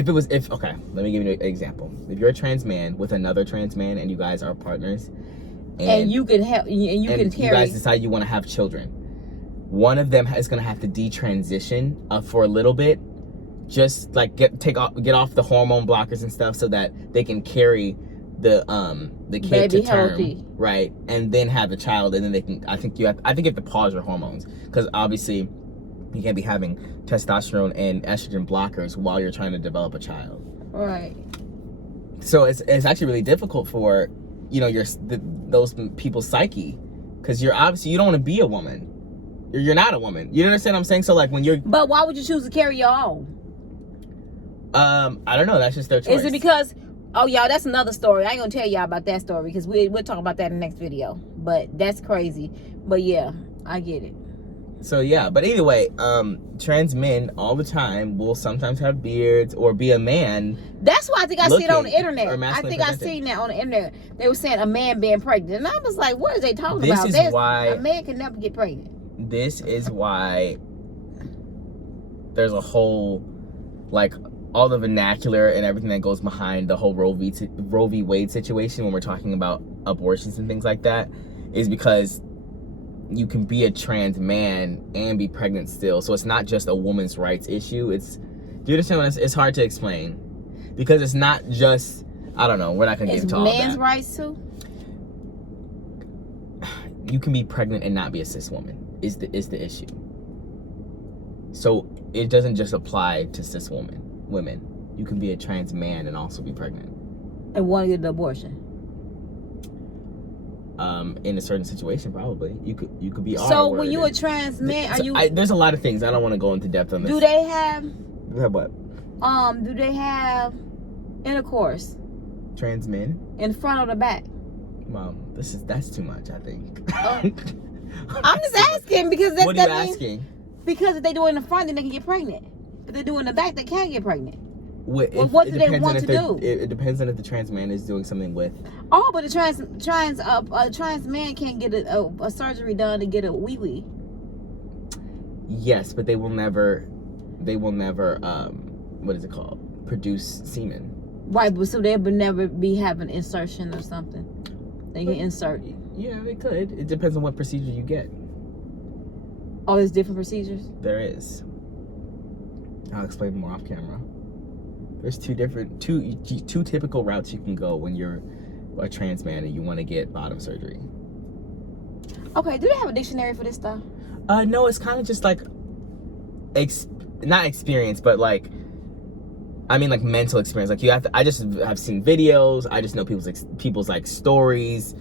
Okay, let me give you an example. If you're a trans man with another trans man and you guys are partners, and you can help, and you can carry, you guys decide you want to have children, one of them is going to have to detransition for a little bit, just like get off the hormone blockers and stuff, so that they can carry the kid baby to term, healthy, right, and then have the child, and then they can. I think you have to pause your hormones, because obviously you can't be having testosterone and estrogen blockers while you're trying to develop a child. Right. So it's actually really difficult for, you know, those people's psyche, because you don't want to be a woman. You're not a woman. You understand what I'm saying? So like when you're. But why would you choose to carry your own? I don't know. That's just their choice. Is it because? Oh, y'all, that's another story. I ain't gonna tell y'all about that story because we'll talk about that in the next video. But that's crazy. But yeah, I get it. So yeah, but either way, trans men all the time will sometimes have beards or be a man. That's why I think I see it on the internet. I think I seen that on the internet. They were saying a man being pregnant, and I was like, "What are they talking about? This is why a man can never get pregnant." This is why there's a whole, like, all the vernacular and everything that goes behind the whole Roe v. Wade situation when we're talking about abortions and things like that, is because you can be a trans man and be pregnant still. So it's not just a woman's rights issue. Do you understand what it's hard to explain? Because it's not just, I don't know, we're not going to get into all that. It's men's rights too? You can be pregnant and not be a cis woman is the issue. So it doesn't just apply to cis women. You can be a trans man and also be pregnant. And want to get an abortion? In a certain situation, probably you could be. So when you're a trans man, there's a lot of things. I don't want to go into depth on this. Do they have what? Do they have intercourse? Trans men in front or the back? Mom, that's too much. I think. I'm just asking because what are you asking? Because if they do it in the front, then they can get pregnant. If they do it in the back, they can't get pregnant. What do they want to do? It depends on if the trans man is doing something with. Oh, but a trans man can't get a surgery done to get a wee-wee. Yes, but they will never what is it called? Produce semen. Right, but so they would never be having insertion or something. They can insert. Yeah, they could. It depends on what procedure you get. Oh, there's different procedures? There is. I'll explain more off camera. There's two typical routes you can go when you're a trans man and you want to get bottom surgery. Okay, do they have a dictionary for this stuff? No, it's kind of just like not experience, but like, I mean, like mental experience. Like I just have seen videos. I just know people's like stories.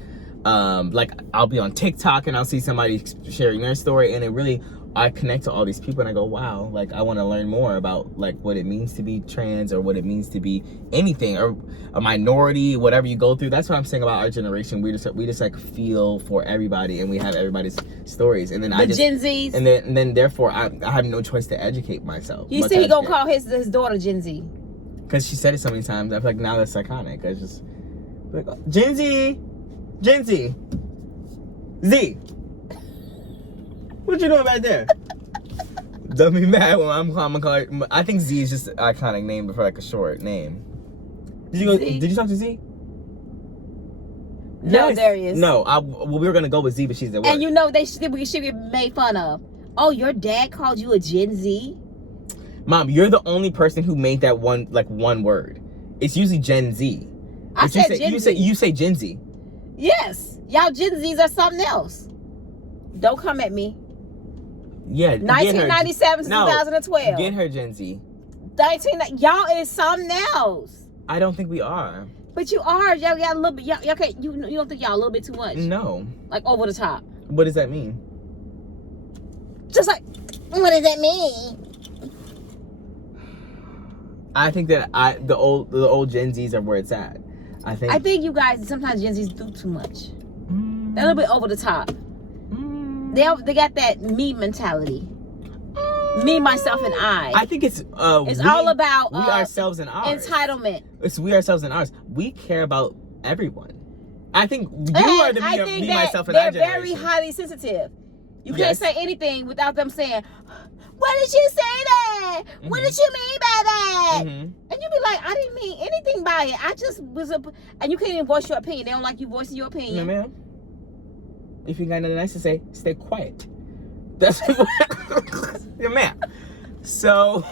Like I'll be on TikTok and I'll see somebody sharing their story, and I connect to all these people and I go, wow, like I want to learn more about like what it means to be trans or what it means to be anything or a minority, whatever you go through. That's what I'm saying about our generation. We just like feel for everybody and we have everybody's stories. And then Gen Zs. And then therefore I have no choice to educate myself. You see he gonna call his daughter Gen Z. Because she said it so many times. I feel like now that's iconic. I just like Gen Z. Z. What you doing back there? Don't be mad when I'm calling her. I think Z is just an iconic name for like a short name. Did you talk to Z? No, yes. Darius. No, we were gonna go with Z, but she's at work. And you know she get made fun of. Oh, your dad called you a Gen Z? Mom, you're the only person who made that one word. It's usually Gen Z. You say Gen Z. Yes, y'all Gen Zs are something else. Don't come at me. Yeah, 1997 to 2012. Get her Gen Z. Y'all is something else. I don't think we are. But you are. Y'all got a little bit. Y'all can't. You don't think y'all a little bit too much? No. Like over the top. What does that mean? Just like, what does that mean? I think that the old Gen Zs are where it's at. I think you guys sometimes Gen Zs do too much. They're a little bit over the top. They got that me mentality. Me, myself, and I. I think it's all about we ourselves and ours. Entitlement. It's we ourselves and ours. We care about everyone. I think you are the me, myself, and I generation. They're very highly sensitive. You can't say anything without them saying, "What did you say that? What did you mean by that?" And you be like, "I didn't mean anything by it. I just was and you can't even voice your opinion. They don't like you voicing your opinion. No, ma'am. If you got nothing nice to say, stay quiet. That's yeah, ma'am. So,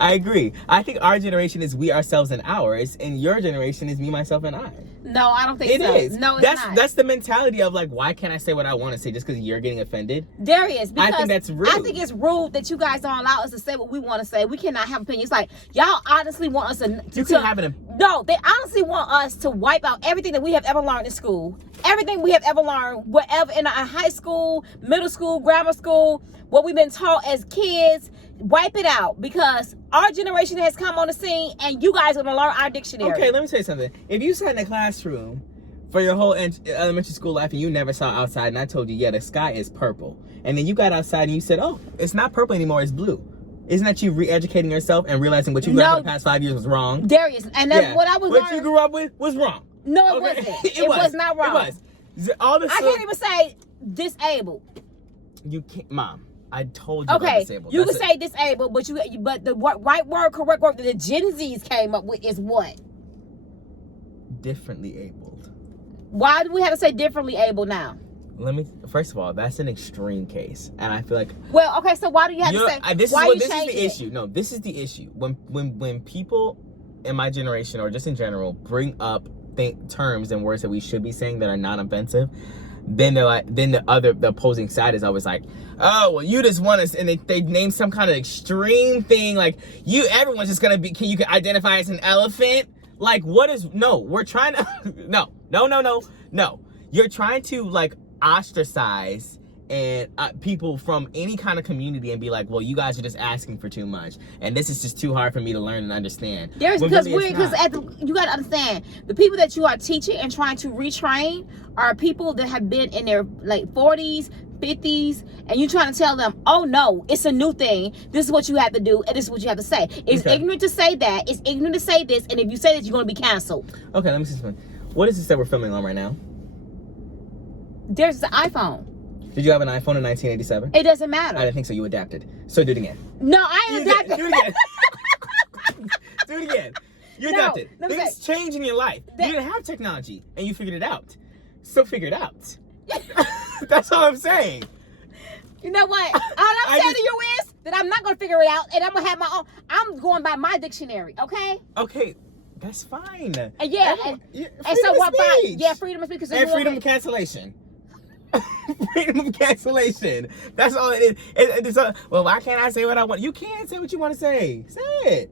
I agree. I think our generation is we, ourselves, and ours, and your generation is me, myself, and I. No, I don't think so. It is. No, it's not. That's the mentality of like, why can't I say what I want to say just because you're getting offended? Darius, because I think that's rude. I think it's rude that you guys don't allow us to say what we want to say. We cannot have opinions. Like, y'all honestly want us to you can have an No, they honestly want us to wipe out everything that we have ever learned in school. Everything we have ever learned, whatever in our high school, middle school, grammar school, what we've been taught as kids. Wipe it out, because our generation has come on the scene and you guys are going to learn our dictionary. Okay, let me tell you something. If you sat in a classroom for your whole elementary school life and you never saw outside, and I told you, yeah, the sky is purple, and then you got outside and you said, oh, it's not purple anymore, it's blue. Isn't that you re-educating yourself and realizing what you learned for the past 5 years was wrong? Darius, and then what I was what you grew up with was wrong. No, it wasn't. It was not wrong. It was. I can't even say disabled. You can't, Mom. I told you about disabled. You can say disabled, but the right word, correct word that the Gen Zs came up with is what? Differently abled. Why do we have to say differently able now? First of all, that's an extreme case, and I feel like. Well, okay, so why do you have to say? This is the issue. No, this is the issue. When people in my generation or just in general bring up terms and words that we should be saying that are not offensive, then the opposing side is always like, oh, well, you just want us, and they name some kind of extreme thing like everyone's just gonna be. You can identify as an elephant. Like, what is? No, we're trying to. No. You're trying to like ostracize and people from any kind of community and be like, well, you guys are just asking for too much, and this is just too hard for me to learn and understand. You got to understand, the people that you are teaching and trying to retrain are people that have been in their like 40s, 50s, and you're trying to tell them, oh no, it's a new thing, this is what you have to do, and this is what you have to say. It's ignorant to say that, it's ignorant to say this, and if you say this, you're going to be canceled. Okay, let me see something. What is this that we're filming on right now? There's the iPhone. Did you have an iPhone in 1987? It doesn't matter. I didn't think so. You adapted. So do it again. No, I ain't adapted. Do it again. Do it again. You adapted. Things change in your life. You didn't have technology, and you figured it out. So figure it out. That's all I'm saying. You know what? All I'm saying to you is that I'm not going to figure it out, and I'm going to have my own. I'm going by my dictionary, okay? Okay. That's fine. And and so what? Freedom of speech. And freedom of cancellation. Freedom of cancellation. That's all it is. Well, why can't I say what I want? You can say what you want to say. Say it.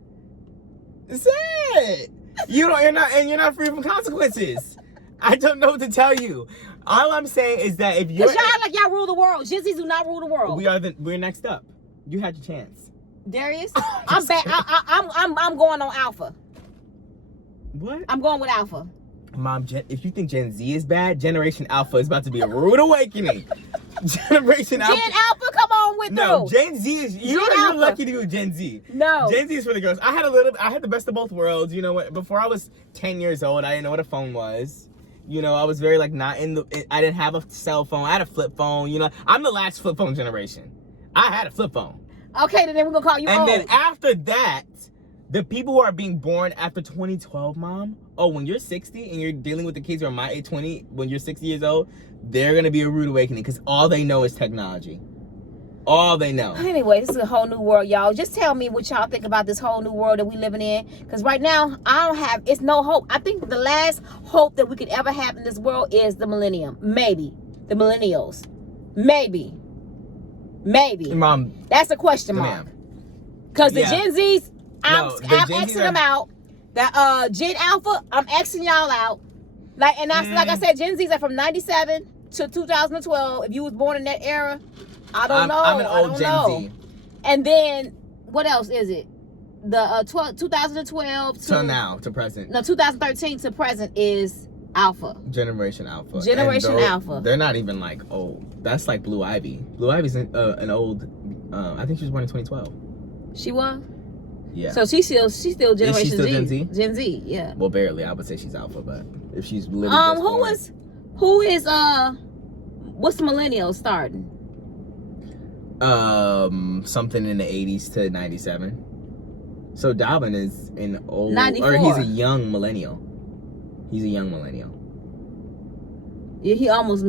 Say it. You're not free from consequences. I don't know what to tell you. All I'm saying is that if you're, y'all act like y'all rule the world. Gen Zs do not rule the world. We're next up. You had your chance. Darius, I'm back. I'm going on Alpha. What? I'm going with Alpha. Mom, if you think Gen Z is bad, Generation Alpha is about to be a rude awakening. Generation Alpha. Gen Alpha, come on with Gen Z is. You're lucky to do Gen Z. No. Gen Z is for the girls. I had the best of both worlds. You know what? Before I was 10 years old, I didn't know what a phone was. You know, I was very like not I didn't have a cell phone. I had a flip phone. You know, I'm the last flip phone generation. I had a flip phone. Okay, then we're gonna call you. And then after that, the people who are being born after 2012, Mom. Oh, when you're 60 and you're dealing with the kids who are my age, 20, when you're 60 years old, they're going to be a rude awakening because all they know is technology. All they know. Anyway, this is a whole new world, y'all. Just tell me what y'all think about this whole new world that we living in. Because right now, it's no hope. I think the last hope that we could ever have in this world is the millennium. Maybe. The millennials. Maybe. Mom. That's a question mark. Because the Gen Zs, I'm Xing them out. The Gen Alpha, I'm Xing y'all out. Like I said, Gen Zs are from 97 to 2012. If you was born in that era, I don't know. I'm an old Gen Z. And then what else is it? the 2012 to now, to present. No, 2013 to present is Alpha. Generation Alpha. Generation Alpha. They're not even like old. That's like Blue Ivy. Blue Ivy's an old. I think she was born in 2012. She was. Yeah. So she's still Generation Is she still Z. Gen Z? Gen Z, yeah. Well, barely. I would say she's Alpha, but if she's literally who is what's the millennial starting? Something in the 80s to 97. So Dalvin is an old 94. or he's a young millennial. He's a young millennial. Yeah, he almost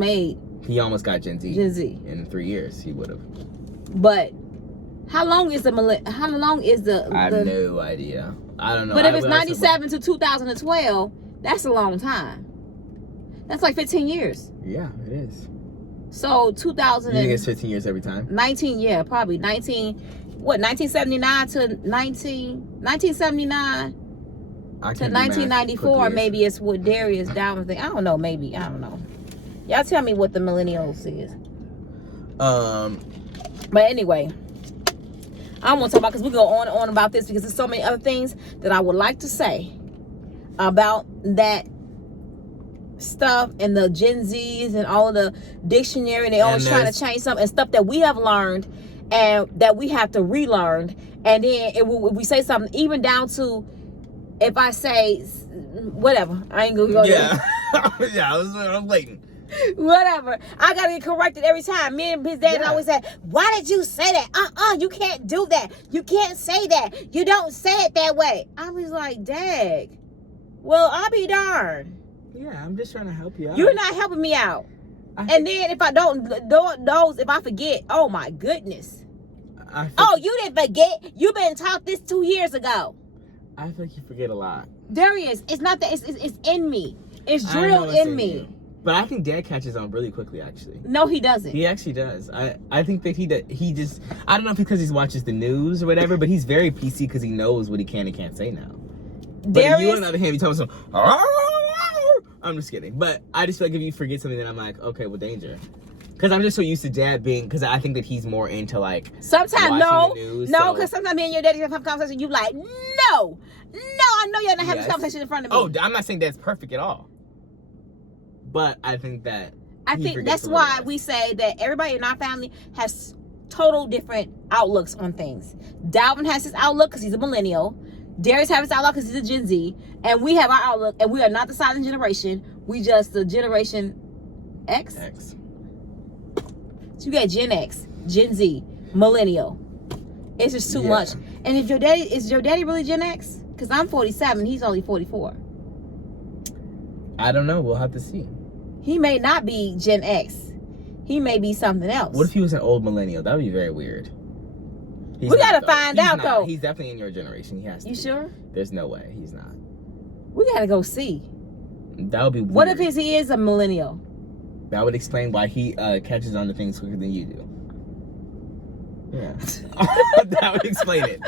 got Gen Z. Gen Z. In 3 years he would have. But how long is the I have no idea. I don't know. But if it's 97 to 2012, that's a long time. That's like 15 years. Yeah, it is. So 2000. You think it's 15 years every time? 19, yeah, probably 1979 to 1979 to 1994. Maybe it's what Darius Dalvin thing. I don't know. Maybe I don't know. Y'all tell me what the millennials is. But anyway, I don't want to talk about because we go on and on about this because there's so many other things that I would like to say about that stuff and the Gen Zs and all of the dictionary. They always trying to change something and stuff that we have learned and that we have to relearn. And then if we say something, even down to if I say whatever, I ain't gonna go there. Yeah, I'm waiting. Whatever, I gotta get corrected every time. Me and his dad always said, "Why did you say that? You can't do that. You can't say that. You don't say it that way." I was like, "Dag, well, I'll be darned." Yeah, I'm just trying to help you out. You're not helping me out. And then if I if I forget, oh my goodness. You didn't forget. You've been taught this 2 years ago. I think you forget a lot. Darius, it's not that. It's in me. It's drilled in me. You. But I think Dad catches on really quickly, actually. No, he doesn't. He actually does. I think that he just, I don't know if because he watches the news or whatever, but he's very PC because he knows what he can and can't say now. Darius, but you, on the other hand, you tell him something, I'm just kidding. But I just feel like if you forget something, then I'm like, okay, well, danger. Because I'm just so used to Dad being, because I think that he's more into like sometimes news, no, because sometimes me and your daddy have a conversation, you like, no, I know you're not having this conversation in front of me. Oh, I'm not saying that's perfect at all. But I think that's why we say that everybody in our family has total different outlooks on things. Dalvin has his outlook because he's a millennial. Darius has his outlook because he's a Gen Z. And we have our outlook, and we are not the silent generation. We just the Generation X. So you got Gen X, Gen Z, millennial. It's just too much. And is your daddy really Gen X? Because I'm 47, he's only 44. I don't know. We'll have to see. He may not be Gen X. He may be something else. What if he was an old millennial? That would be very weird. We gotta find out though. He's definitely in your generation. He has to. You sure? There's no way he's not. We gotta go see. That would be weird. What if he is a millennial? That would explain why he catches on to things quicker than you do. Yeah. That would explain it.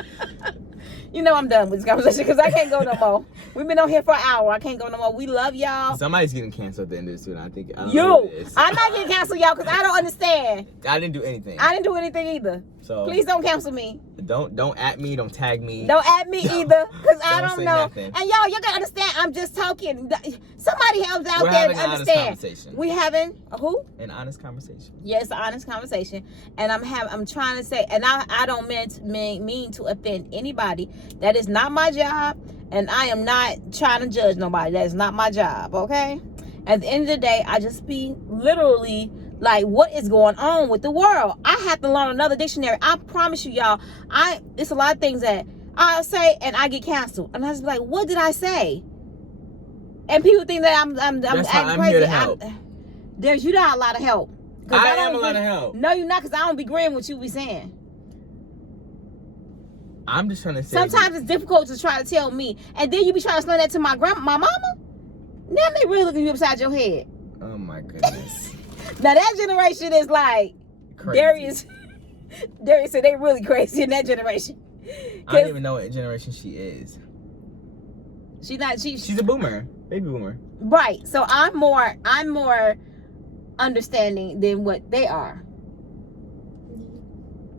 You know I'm done with this conversation because I can't go no more. We've been on here for an hour. I can't go no more. We love y'all. Somebody's getting canceled at the end of this too. I don't know who it is. I'm not getting canceled, y'all, because I don't understand. I didn't do anything. I didn't do anything either. So please don't cancel me. Don't at me. Don't tag me. Don't at me either, because I don't know. Nothing. And y'all gotta understand. I'm just talking. Somebody else out We're there having to an understand. honest conversation. We having who? An honest conversation. Yes, an honest conversation. And I'm trying to say, and I don't mean to offend anybody. That is not my job, and I am not trying to judge nobody. That is not my job. Okay. At the end of the day, I just be literally like, what is going on with the world? I have to learn another dictionary. I promise you, y'all. It's a lot of things that I'll say and I get canceled, and I just be like, what did I say? And people think that I'm acting crazy. Here to help. You not a lot of help. I am a lot of help. No, you're not, because I don't be agreeing with what you be saying. I'm just trying to say. Sometimes it's difficult to try to tell me, and then you be trying to explain that to my mama. Now they really looking you upside your head. Oh my goodness. Now that generation is like crazy. Darius said they really crazy in that generation. I don't even know what generation she is. She's a boomer, baby boomer. Right. So I'm more understanding than what they are.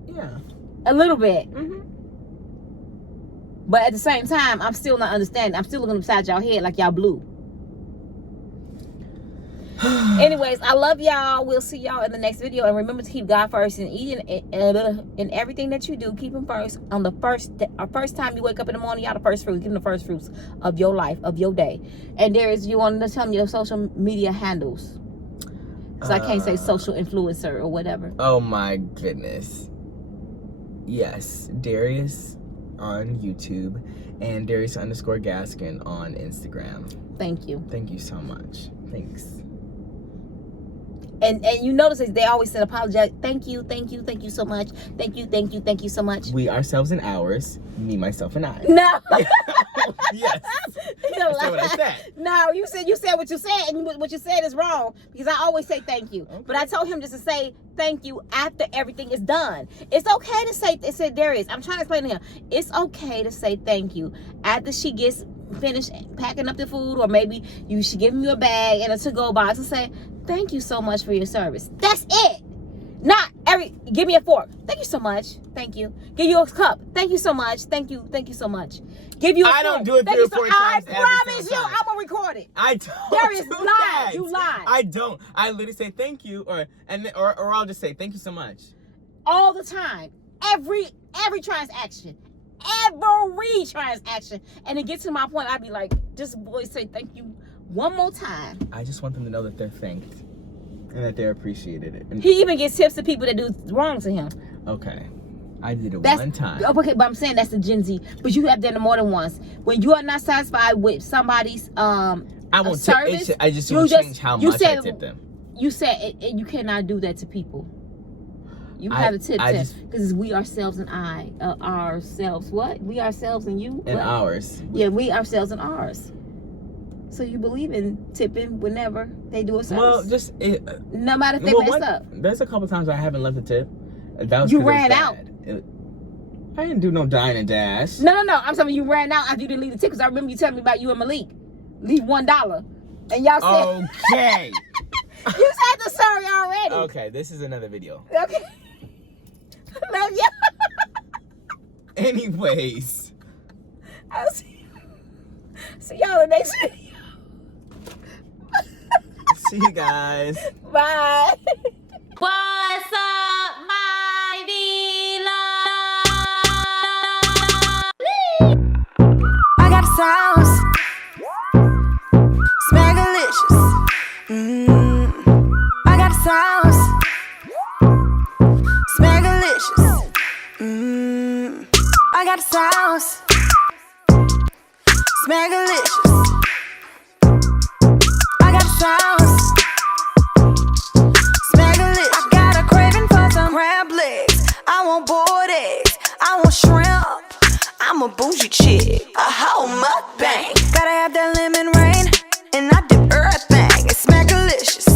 Yeah. A little bit. Mm-hmm. But at the same time, I'm still not understanding. I'm still looking upside y'all head like y'all blue. Anyways, I love y'all. We'll see y'all in the next video. And remember to keep God first and eating in everything that you do. Keep him first. On the first time you wake up in the morning, y'all the first fruits. Give him the first fruits of your life, of your day. And you want to tell me your social media handles. Because I can't say social influencer or whatever. Oh my goodness. Yes, Darius on YouTube and Darius_Gaskin on Instagram. Thank you. Thank you so much. Thanks. And you notice they always said apologize. Thank you so much. Thank you so much. We, ourselves, and ours. Me, myself, and I. No. Yes. That's what I said. No, you said what you said, and what you said is wrong because I always say thank you. Okay. But I told him just to say thank you after everything is done. It's okay to say. It said Darius. I'm trying to explain to him. It's okay to say thank you after she gets finished packing up the food, or maybe she giving you a bag and a to-go box and say thank you so much for your service. That's it. Not give me a fork. Thank you so much. Thank you. Give you a cup. Thank you so much. Thank you so much. Give you a I fork. don't do it 3 or 4 times. I promise you, I'm gonna record it. I don't. Darius do lied. that. You lied. I don't. I literally say thank you, or I'll just say thank you so much. All the time. Every transaction. Every transaction. And it gets to my point, I'd be like, just boy, say thank you one more time. I just want them to know that they're thanked and that they're appreciated. And he even gets tips to people that do wrong to him. Okay. I did it one time. Okay, but I'm saying that's the Gen Z. But you have done it more than once. When you are not satisfied with somebody's I won't service, I just won't change how much I tip them. You said you cannot do that to people. You have a tip because we ourselves and ourselves. What? We ourselves and you? And what? ours. Yeah, we ourselves and ours. So you believe in tipping whenever they do a service? Well, just no matter if they mess up. There's a couple times I haven't left a tip. That was you ran out. I didn't do no dine and dash. No. I'm telling you ran out after you didn't leave the tip because I remember you telling me about you and Malik. Leave $1. And y'all said... Okay. You said the sorry already. Okay, this is another video. Okay. Love you. Anyways. I'll see y'all in the next video. See you guys. Bye. What's up, my I got sauce. Smackalicious. I got sauce. Smackalicious. I got sauce. Smackalicious. I got sauce. Smackalicious. I got a craving for some crab legs. I want boiled eggs. I want shrimp. I'm a bougie chick. A whole mukbang. Gotta have that lemon rain. And I dip everything. It's smackalicious.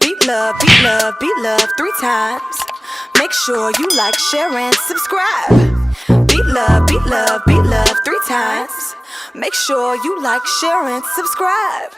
Beat love 3 times. Make sure you like, share, and subscribe. Beat love 3 times. Make sure you like, share, and subscribe.